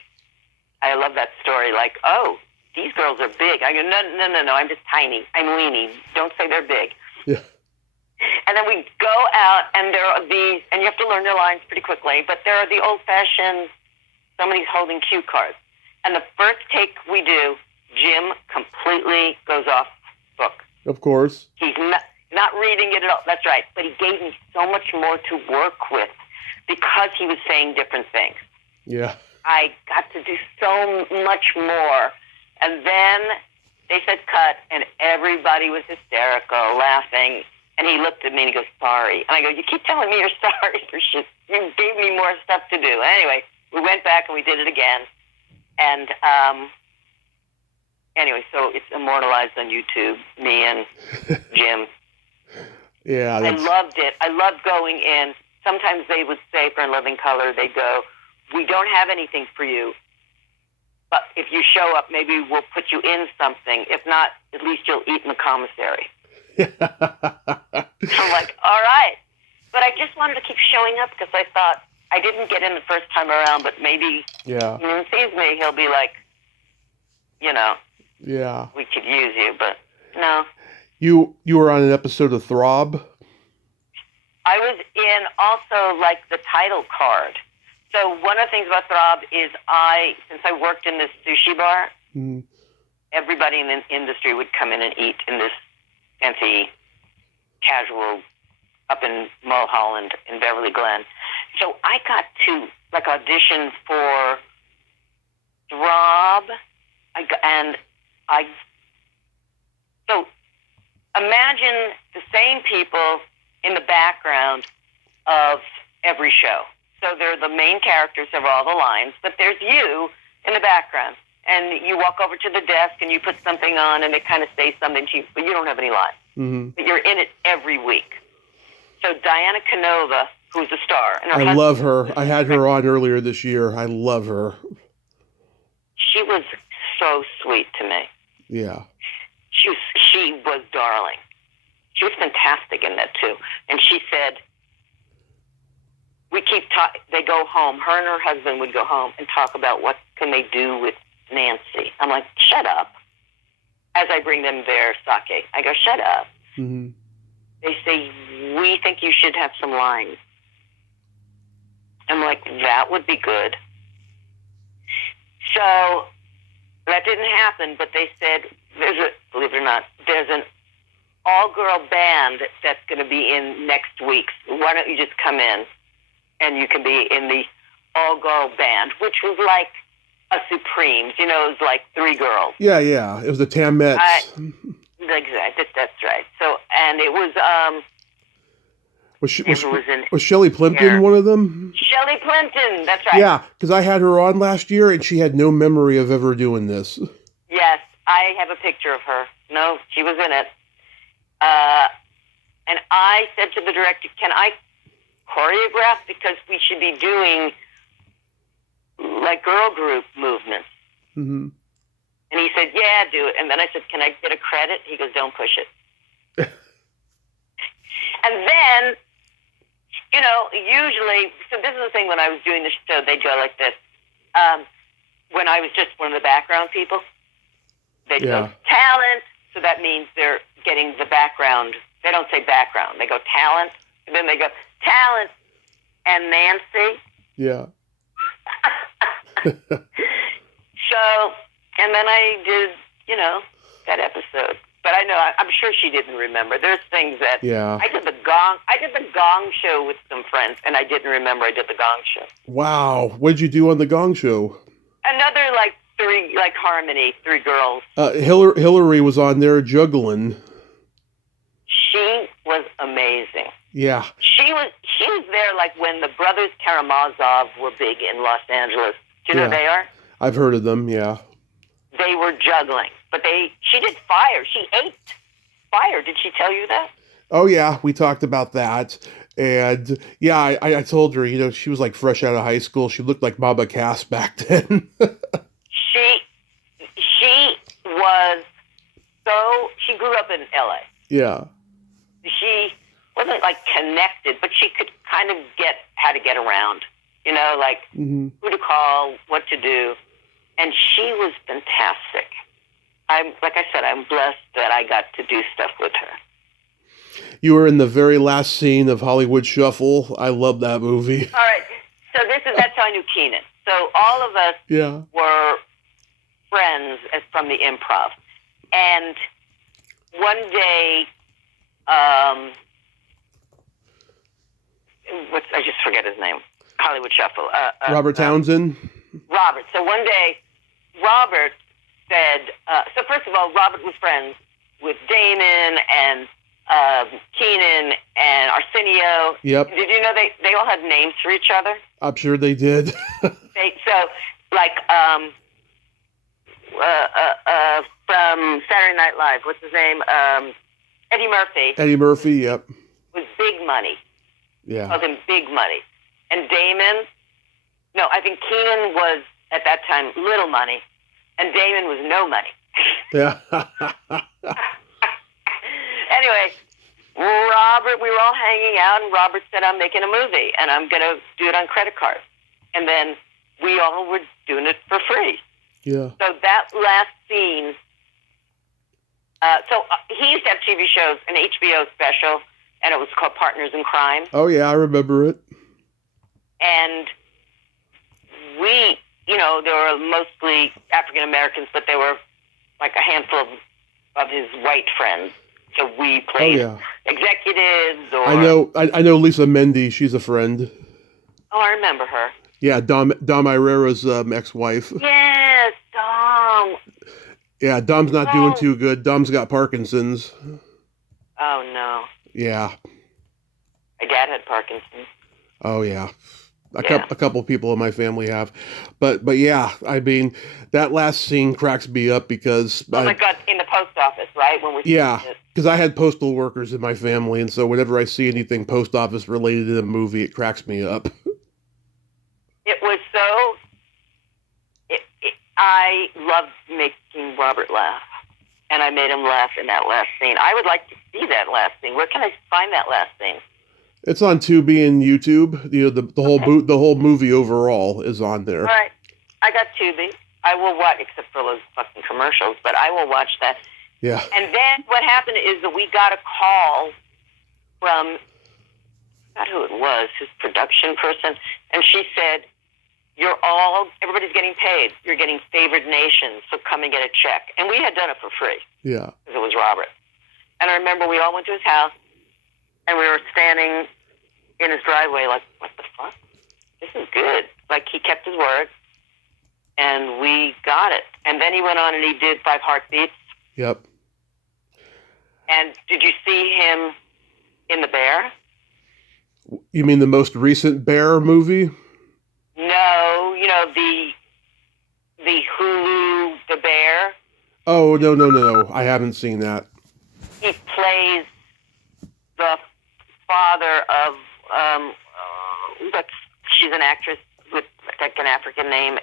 I love that story. Oh, these girls are big. I go, no, I'm just tiny. I'm weeny. Don't say they're big. Yeah. And then we go out, and there are these, and you have to learn their lines pretty quickly, but there are the old-fashioned, somebody's holding cue cards. And the first take we do, Jim completely goes off book. Of course. He's not reading it at all. That's right. But he gave me so much more to work with because he was saying different things. Yeah. I got to do so much more. And then they said cut, and everybody was hysterical, laughing. And he looked at me and he goes, sorry. And I go, you keep telling me you're sorry for shit. You gave me more stuff to do. Anyway, we went back and we did it again. And anyway, so it's immortalized on YouTube, me and Jim. Yeah, I loved it. I loved going in. Sometimes they would say for In Living Color, they'd go, we don't have anything for you, but if you show up, maybe we'll put you in something. If not, at least you'll eat in the commissary. I'm like, all right. But I just wanted to keep showing up because I thought, I didn't get in the first time around, but maybe when he sees me, he'll be like, we could use you, but no. You were on an episode of Throb? I was in also the title card. So one of the things about Throb is since I worked in this sushi bar, everybody in the industry would come in and eat in this fancy casual up in Mulholland in Beverly Glen. So I got to audition for Throb, so imagine the same people in the background of every show. So they're the main characters of all the lines, but there's you in the background. And you walk over to the desk and you put something on and they kind of say something to you, but you don't have any lines. Mm-hmm. But you're in it every week. So Diana Canova, who's a star. And I love her. I had her on earlier this year. I love her. She was so sweet to me. Yeah. She was darling. She was fantastic in that too. And she said, they go home, her and her husband would go home and talk about what can they do with Nancy. I'm like, shut up. As I bring them their sake, I go, shut up. Mm-hmm. They say, we think you should have some lines. I'm like, that would be good. So that didn't happen, but they said, believe it or not, there's an all-girl band that's going to be in next week. Why don't you just come in and you can be in the all-girl band, which was like a Supremes. You know, it was like 3 girls. Yeah. It was the Tamettes. Exactly. That's right. So, and it was was Shelley Plimpton one of them? Shelley Plimpton. That's right. Yeah, because I had her on last year, and she had no memory of ever doing this. Yes, I have a picture of her. No, she was in it. And I said to the director, can I choreograph? Because we should be doing like girl group movements. Mm-hmm. And he said, yeah, do it. And then I said, can I get a credit? He goes, don't push it. And then, you know, usually, so this is the thing when I was doing the show, they'd go like this. When I was just one of the background people, they'd go, talent. So that means they're getting the background. They don't say background. They go talent. And then they go, talent and Nancy. Yeah. So, and then I did, you know, that episode. But I know, I'm sure she didn't remember. There's things that, I did the Gong Show with some friends, and I didn't remember I did the Gong Show. Wow. What did you do on the Gong Show? Another, like, 3, like harmony, 3 girls. Hillary was on there juggling. She was amazing. Yeah. She was there, like, when the brothers Karamazov were big in Los Angeles. Do you know who they are? I've heard of them, yeah. They were juggling. But she did fire. She ate fire. Did she tell you that? Oh, yeah. We talked about that. And, yeah, I told her, you know, she was, like, fresh out of high school. She looked like Mama Cass back then. She was she grew up in L.A. Yeah. She wasn't, like, connected, but she could kind of get how to get around. You know, like, who to call, what to do. And she was fantastic. Like I said, I'm blessed that I got to do stuff with her. You were in the very last scene of Hollywood Shuffle. I love that movie. All right. So that's how I knew Keenan. So all of us were friends from the improv. And one day, I just forget his name. Hollywood Shuffle. Robert Townsend? Robert. So one day, Robert said, so first of all, Robert was friends with Damon and Keenan and Arsenio. Yep. Did you know they all had names for each other? I'm sure they did. So, like, from Saturday Night Live, what's his name? Eddie Murphy. Eddie Murphy, yep. Was Big Money. Yeah. Called him Big Money. And Damon, no, I think Keenan was, at that time, Little Money. And Damon was No Money. Yeah. Anyway, Robert, we were all hanging out, and Robert said, I'm making a movie, and I'm going to do it on credit card. And then we all were doing it for free. Yeah. So that last scene, he used to have TV shows, an HBO special, and it was called Partners in Crime. Oh, yeah, I remember it. And we, you know, there were mostly African Americans, but there were like a handful of his white friends. So we played executives. Or I know Lisa Mendy. She's a friend. Oh, I remember her. Yeah, Dom Irera's ex-wife. Yes, Dom. Yeah, Dom's not doing too good. Dom's got Parkinson's. Oh no. Yeah. My dad had Parkinson's. Oh yeah. A couple people in my family have, but yeah, I mean, that last scene cracks me up because oh my God, in the post office, right? When because I had postal workers in my family, and so whenever I see anything post office related to the movie, it cracks me up. It was so. I loved making Robert laugh, and I made him laugh in that last scene. I would like to see that last scene. Where can I find that last scene? It's on Tubi and YouTube. You know, the whole movie overall is on there. All right, I got Tubi. I will watch, except for those fucking commercials, but I will watch that. Yeah. And then what happened is that we got a call from, not who it was, his production person, and she said, everybody's getting paid. You're getting favored nations, so come and get a check. And we had done it for free. Yeah. Because it was Robert. And I remember we all went to his house, and we were standing in his driveway like, what the fuck? This is good. Like, then he went on and he did 5 Heartbeats. Yep. And did you see him in The Bear? You mean the most recent Bear movie? No, the Hulu The Bear. Oh, no. I haven't seen that. He plays the father of she's an actress with like an African name.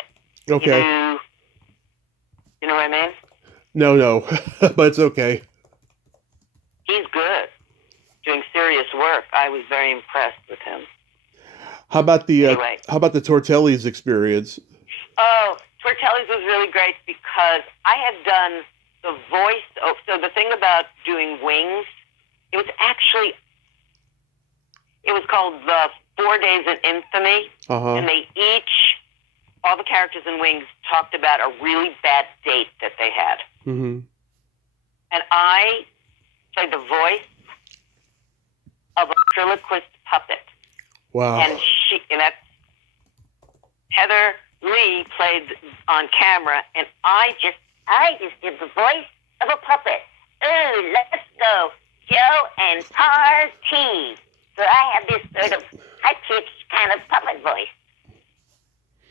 Okay. You know what I mean? No, but it's okay. He's good, doing serious work. I was very impressed with him. How about the Anyway. How about the Tortelli's experience? Oh, Tortelli's was really great because I had done the voice. Oh, so the thing about doing Wings, it was called the 4 Days in Infamy, and they all the characters in Wings talked about a really bad date that they had. Mm-hmm. And I played the voice of a ventriloquist puppet. Wow. And that's Heather Lee played on camera, and I just did the voice of a puppet. Ooh, let's go, Joe and party. So I have this sort of high-pitched kind of puppet voice.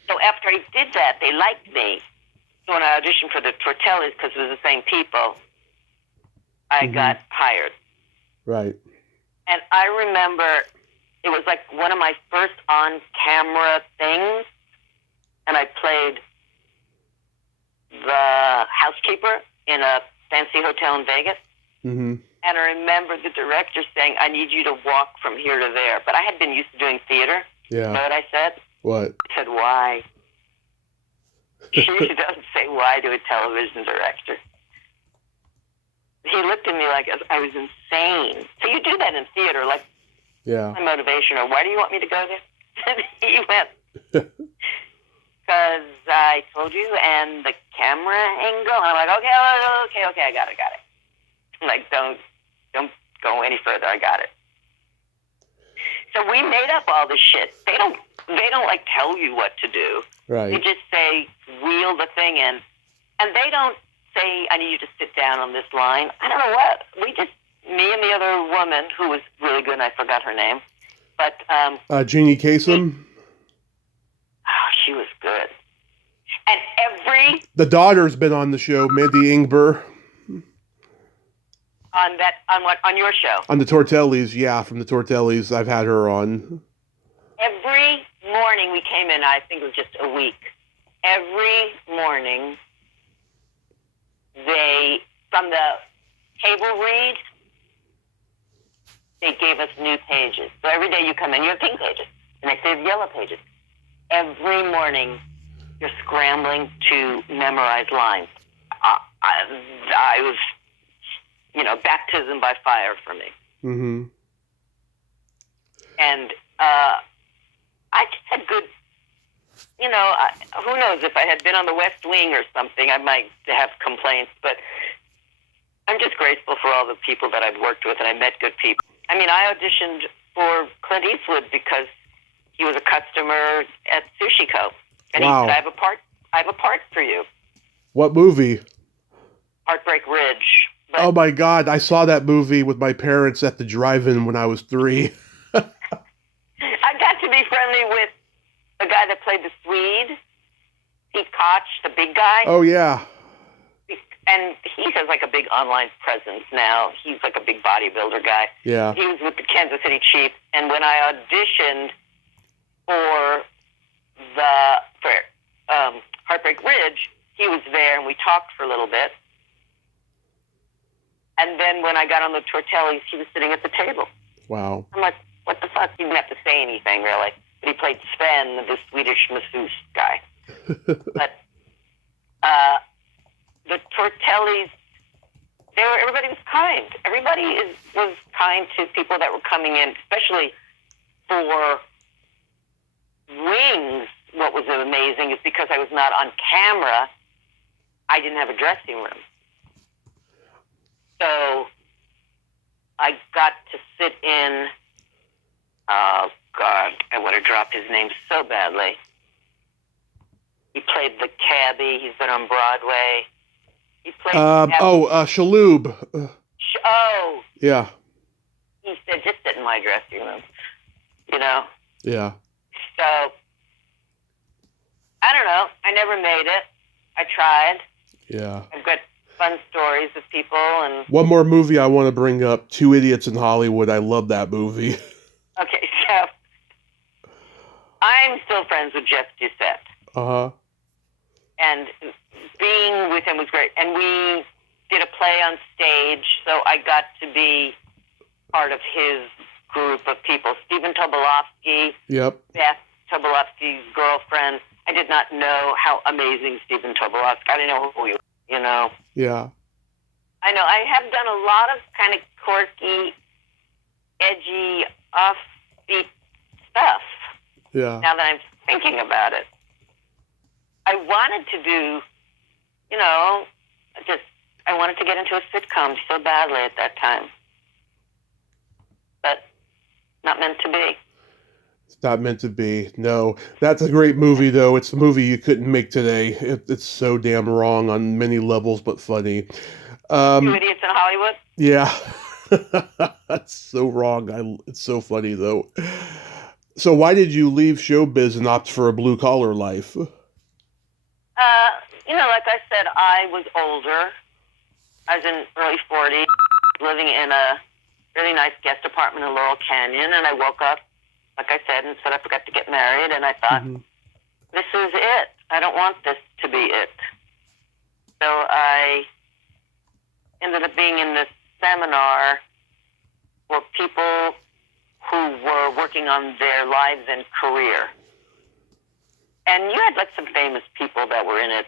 So after I did that, they liked me. So when I auditioned for the Tortellis, because it was the same people, I got hired. Right. And I remember it was like one of my first on-camera things, and I played the housekeeper in a fancy hotel in Vegas. Mm-hmm. And I remember the director saying, I need you to walk from here to there. But I had been used to doing theater. Yeah. You know what I said? What? I said, why? She doesn't say why to a television director. He looked at me like I was insane. So you do that in theater, like my motivation, or why do you want me to go there? And he went, because I told you, and the camera angle. And I'm like, okay, I got it. I'm like, don't go any further. I got it. So we made up all this shit. They don't like tell you what to do. Right. They just say, wheel the thing in. And they don't say, I need you to sit down on this line. I don't know what. Me and the other woman, who was really good, and I forgot her name. But, Jeannie Kasem? She was good. And the daughter's been on the show, Mandy Ingber. On your show? On the Tortellis, yeah, from the Tortellis. I've had her on. Every morning we came in, I think it was just a week. Every morning, from the table read, they gave us new pages. So every day you come in, you have pink pages. The next day you have yellow pages. Every morning, you're scrambling to memorize lines. I was, baptism by fire for me. Mm-hmm. And I just had good, who knows, if I had been on the West Wing or something, I might have complaints, but I'm just grateful for all the people that I've worked with, and I met good people. I mean, I auditioned for Clint Eastwood because he was a customer at Sushi Co. And he said, I have a part for you. What movie? Heartbreak Ridge. But oh my God, I saw that movie with my parents at the drive-in when I was 3. I got to be friendly with the guy that played the Swede, Pete Koch, the big guy. Oh, yeah. And he has like a big online presence now. He's like a big bodybuilder guy. Yeah. He was with the Kansas City Chiefs. And when I auditioned for Heartbreak Ridge, he was there and we talked for a little bit. And then when I got on the Tortellis, he was sitting at the table. Wow. I'm like, what the fuck? He didn't have to say anything, really. But he played Sven, the Swedish masseuse guy. But the Tortellis, everybody was kind. Everybody was kind to people that were coming in, especially for Wings. What was amazing is because I was not on camera, I didn't have a dressing room. So I got to sit in, oh God, I would have dropped his name so badly. He played the cabbie. He's been on Broadway. He played... Shaloub. Oh! Yeah. He said, just sit in my dressing room. You know? Yeah. So, I don't know. I never made it. I tried. Yeah. I've got fun stories of people and... One more movie I want to bring up, Two Idiots in Hollywood. I love that movie. Okay, so I'm still friends with Jeff Doucette. Uh-huh. And being with him was great. And we did a play on stage, so I got to be part of his group of people. Stephen Tobolowsky, Yep. Beth Tobolowsky's girlfriend. I did not know how amazing Stephen Tobolowsky. I didn't know who he was, you know. Yeah. I know. I have done a lot of kind of quirky, edgy, offbeat stuff. Yeah. Now that I'm thinking about it. I wanted to do, you know, I wanted to get into a sitcom so badly at that time. But not meant to be. It's not meant to be. No. That's a great movie, though. It's a movie you couldn't make today. It's so damn wrong on many levels, but funny. Two Idiots in Hollywood? Yeah. That's so wrong. It's so funny, though. So why did you leave showbiz and opt for a blue-collar life? You know, like I said, I was older. I was in early 40s, living in a really nice guest apartment in Laurel Canyon, and I woke up, like I said, and said I forgot to get married, and I thought, this is it. I don't want this to be it. So I ended up being in this seminar for people who were working on their lives and career. And you had, like, some famous people that were in it.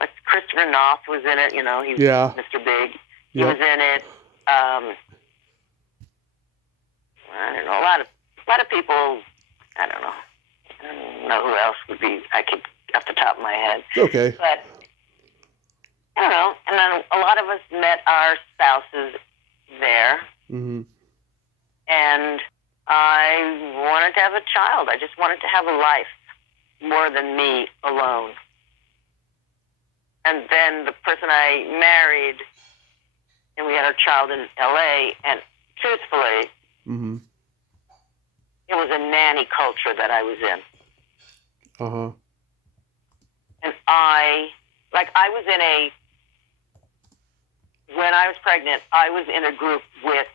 Like, Christopher Noth was in it, you know. He was Mr. Big. He was in it. I don't know, a lot of people, I don't know who else would be, I could, off the top of my head. Okay. But, I don't know. And then a lot of us met our spouses there. Mm-hmm. And I wanted to have a child. I just wanted to have a life more than me alone. And then the person I married, and we had our child in L.A., and truthfully, it was a nanny culture that I was in. Uh-huh. And when I was pregnant, I was in a group with,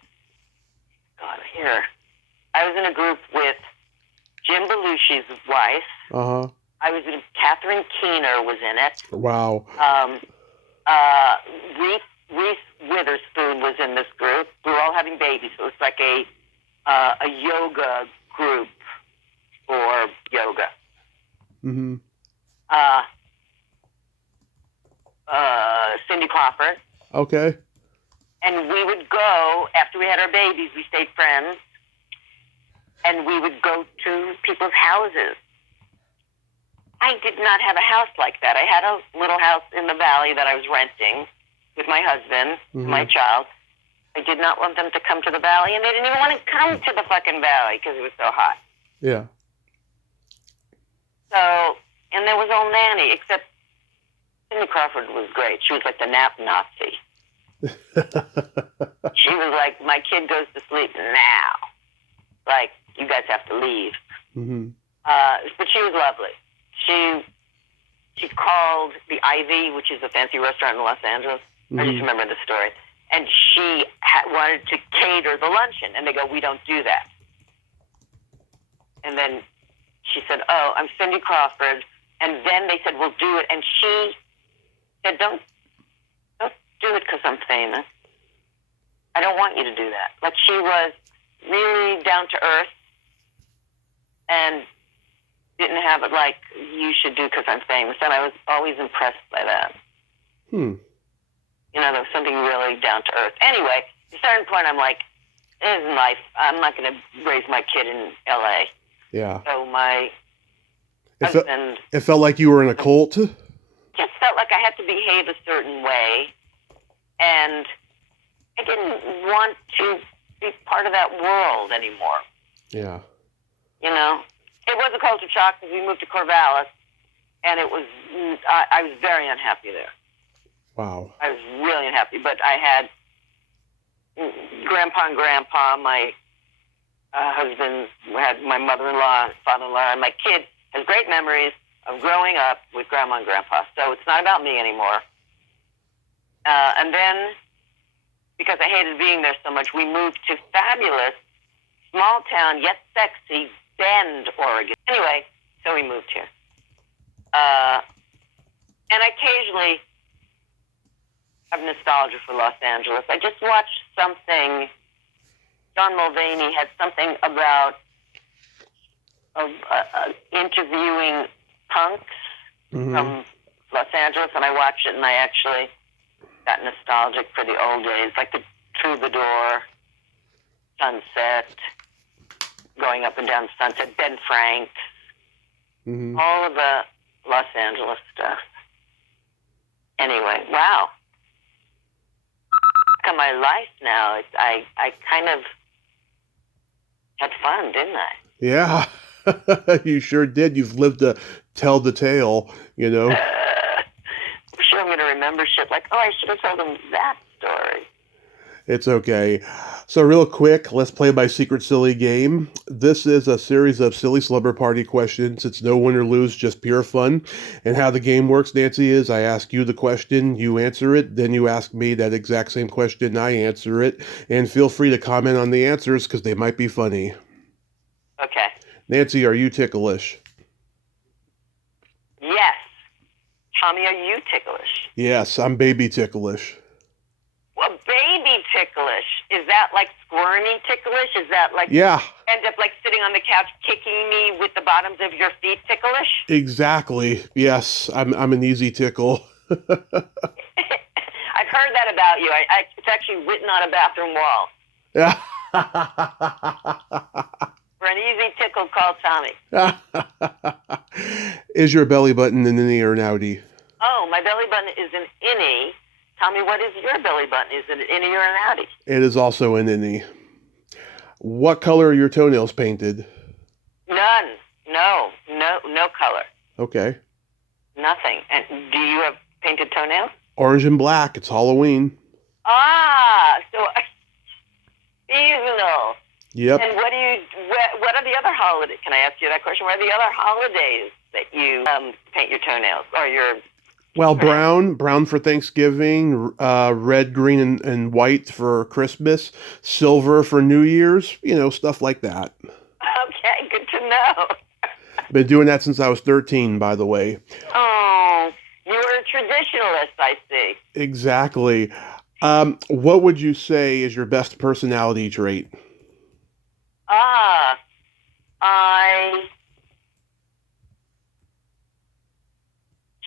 I was in a group with Jim Belushi's wife. Uh-huh. I was in, Catherine Keener was in it. Wow. Reese Witherspoon was in this group. We were all having babies. So it was like a yoga group for yoga. Mm-hmm. Cindy Crawford. Okay. And we would go, after we had our babies, we stayed friends, and we would go to people's houses. I did not have a house like that. I had a little house in the valley that I was renting with my husband, my child. I did not want them to come to the valley, and they didn't even want to come to the fucking valley because it was so hot. Yeah. So, and there was old Nanny, except Cindy Crawford was great. She was like the nap Nazi. She was like, my kid goes to sleep now. Like, you guys have to leave. Mm-hmm. But she was lovely. She called the Ivy, which is a fancy restaurant in Los Angeles. I just remember the story. And she wanted to cater the luncheon. And they go, we don't do that. And then she said, oh, I'm Cindy Crawford. And then they said, we'll do it. And she said, don't do it because I'm famous. I don't want you to do that. Like, she was really down to earth and didn't have it like, you should do because I'm famous. And I was always impressed by that. You know, there was something really down to earth. Anyway, at a certain point, I'm like, this is life. I'm not going to raise my kid in L.A. Yeah. So my husband... It felt like you were in a cult? Just felt like I had to behave a certain way. And I didn't want to be part of that world anymore. Yeah. You know? It was a culture shock because we moved to Corvallis. and it was, I was very unhappy there. Wow. I was really unhappy, but I had Grandpa and Grandpa, my husband, had my mother-in-law, father-in-law, and my kid has great memories of growing up with Grandma and Grandpa. So it's not about me anymore. And then, because I hated being there so much, we moved to fabulous, small town, yet sexy, Bend, Oregon. Anyway, so we moved here. And I occasionally have nostalgia for Los Angeles. I just watched something, John Mulvaney had something about interviewing punks from Los Angeles, and I watched it, and I actually got nostalgic for the old days, like the Troubadour, Sunset, going up and down Sunset, Ben Frank, all of the Los Angeles stuff. Anyway, wow. Look at my life now. I kind of had fun, didn't I? Yeah, you sure did. You've lived to tell the tale, you know. I'm sure I'm going to remember shit like, oh, I should have told them that story. It's okay. So real quick, let's play my secret silly game. This is a series of silly slumber party questions. It's no win or lose, just pure fun. And how the game works, Nancy, is I ask you the question, you answer it, then you ask me that exact same question, I answer it. And feel free to comment on the answers because they might be funny. Okay. Nancy, are you ticklish? Yes. Tommy, are you ticklish? Yes, I'm baby ticklish. Well, baby ticklish. Is that like squirmy ticklish? Is that like Yeah. end up like sitting on the couch kicking me with the bottoms of your feet ticklish? Exactly. Yes, I'm an easy tickle. I've heard that about you. It's actually written on a bathroom wall. Yeah. For an easy tickle called Tommy. Is your belly button an innie or an outie? Oh, my belly button is an innie. Tommy, what is your belly button? Is it an innie or an outie? It is also an innie. What color are your toenails painted? None. No color. Okay. Nothing. And do you have painted toenails? Orange and black. It's Halloween. Ah, so seasonal. Yep. And what are the other holidays? Can I ask you that question? What are the other holidays that you paint your toenails or your? Well, brown for Thanksgiving, red, green, and white for Christmas, silver for New Year's, stuff like that. Okay, good to know. Been doing that since I was 13, by the way. Oh, you were a traditionalist, I see. Exactly. What would you say is your best personality trait? I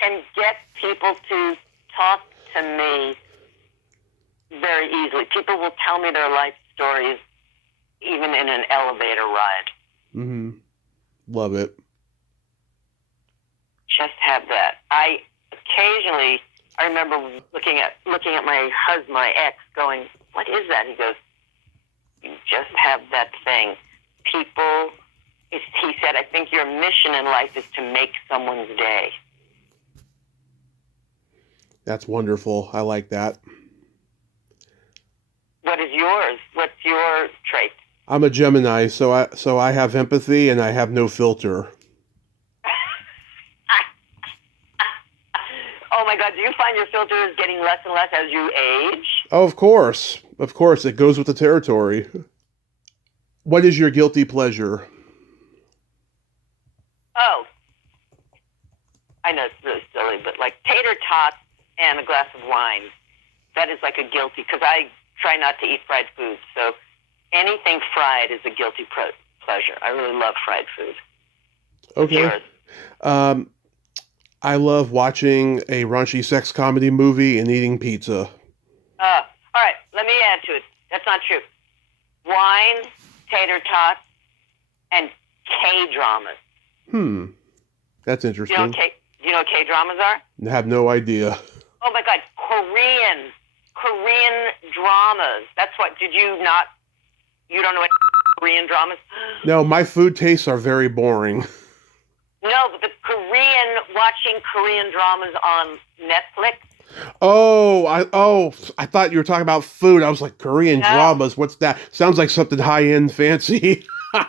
can get people to talk to me very easily. People will tell me their life stories even in an elevator ride. Mm-hmm. Love it. Just have that. I remember looking at my husband, my ex, going, what is that? He goes, you just have that thing. People, he said, I think your mission in life is to make someone's day. That's wonderful. I like that. What is yours? What's your trait? I'm a Gemini, so I have empathy and I have no filter. Oh my God, do you find your filter is getting less and less as you age? Oh, of course. Of course, it goes with the territory. What is your guilty pleasure? Oh, I know it's really silly, but like tater tots and a glass of wine. That is like a guilty, because I try not to eat fried food, so anything fried is a guilty pleasure. I really love fried food. Okay. I love watching a raunchy sex comedy movie and eating pizza. All right, let me add to it. That's not true. Wine, tater tots, and K-dramas. That's interesting. Do you know what K-dramas are? I have no idea. Oh my God, Korean dramas. That's what, you don't know what Korean dramas? No, my food tastes are very boring. No, but watching Korean dramas on Netflix. I thought you were talking about food. I was like, Korean No. dramas. What's that? Sounds like something high-end fancy. The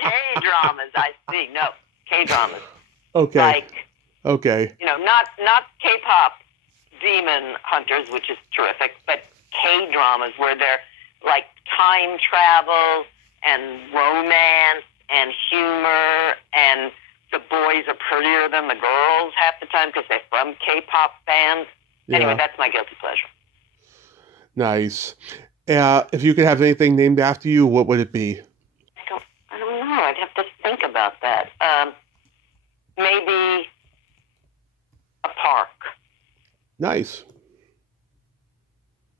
K-dramas, I see. No, K-dramas. Okay. Like, okay. Not K-pop Demon Hunters, which is terrific, but K-dramas where they're like time travel and romance and humor, and the boys are prettier than the girls half the time because they're from K-pop bands. Anyway, that's my guilty pleasure. Nice. If you could have anything named after you, what would it be? I don't know. I'd have to think about that. Maybe a park. Nice.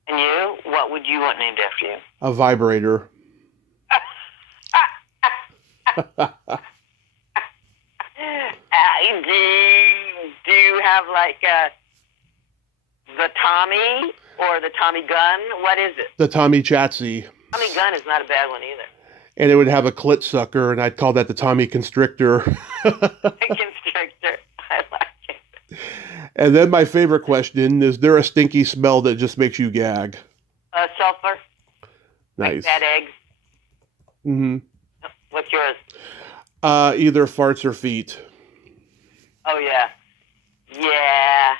And you? What would you want named after you? A vibrator. Do you have like the Tommy or the Tommy gun? What is it? The Tommy Chatsy. Tommy gun is not a bad one either. And it would have a clit sucker, and I'd call that the Tommy Constrictor. Constrictor. I like it. And then my favorite question, is there a stinky smell that just makes you gag? Sulfur. Nice. Like bad eggs. Mm-hmm. What's yours? Either farts or feet. Oh, yeah. Yeah.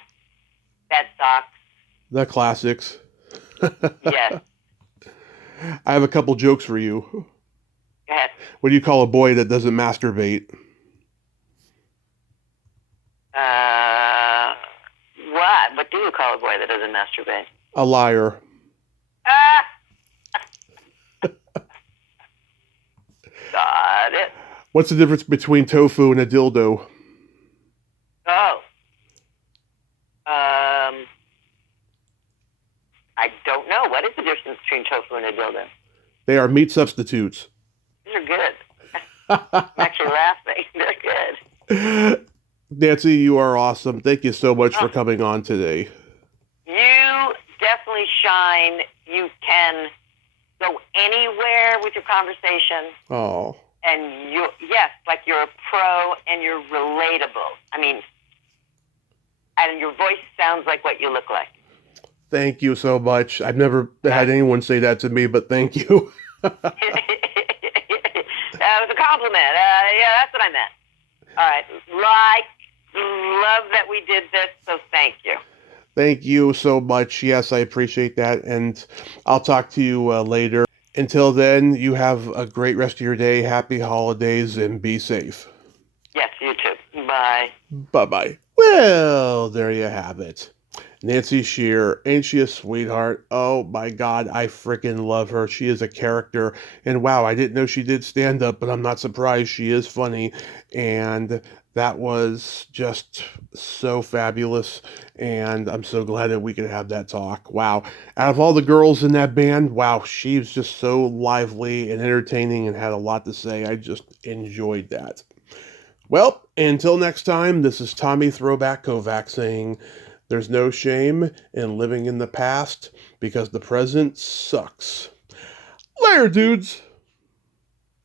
Bad socks. The classics. Yes. I have a couple jokes for you. Go ahead. What do you call a boy that doesn't masturbate? What? What do you call a boy that doesn't masturbate? A liar. Got it. What's the difference between tofu and a dildo? Oh. I don't know. What is the difference between tofu and a dildo? They are meat substitutes. These are good. I'm actually laughing. They're good. Nancy, you are awesome. Thank you so much for coming on today. You definitely shine. You can go anywhere with your conversation. Oh. And you're a pro and you're relatable. I mean, and your voice sounds like what you look like. Thank you so much. I've never had anyone say that to me, but thank you. That was a compliment. Yeah, that's what I meant. All right. Love that we did this, so thank you. Thank you so much. Yes, I appreciate that. And I'll talk to you later. Until then, you have a great rest of your day. Happy holidays and be safe. Yes, you too. Bye. Bye-bye. Well, there you have it. Nancy Scher, ain't she a sweetheart? Oh my God, I freaking love her. She is a character. And wow, I didn't know she did stand up, but I'm not surprised. She is funny. And that was just so fabulous. And I'm so glad that we could have that talk. Wow. Out of all the girls in that band, wow, she was just so lively and entertaining and had a lot to say. I just enjoyed that. Well, until next time, this is Tommy Throwback Kovac saying, there's no shame in living in the past because the present sucks. Later, dudes!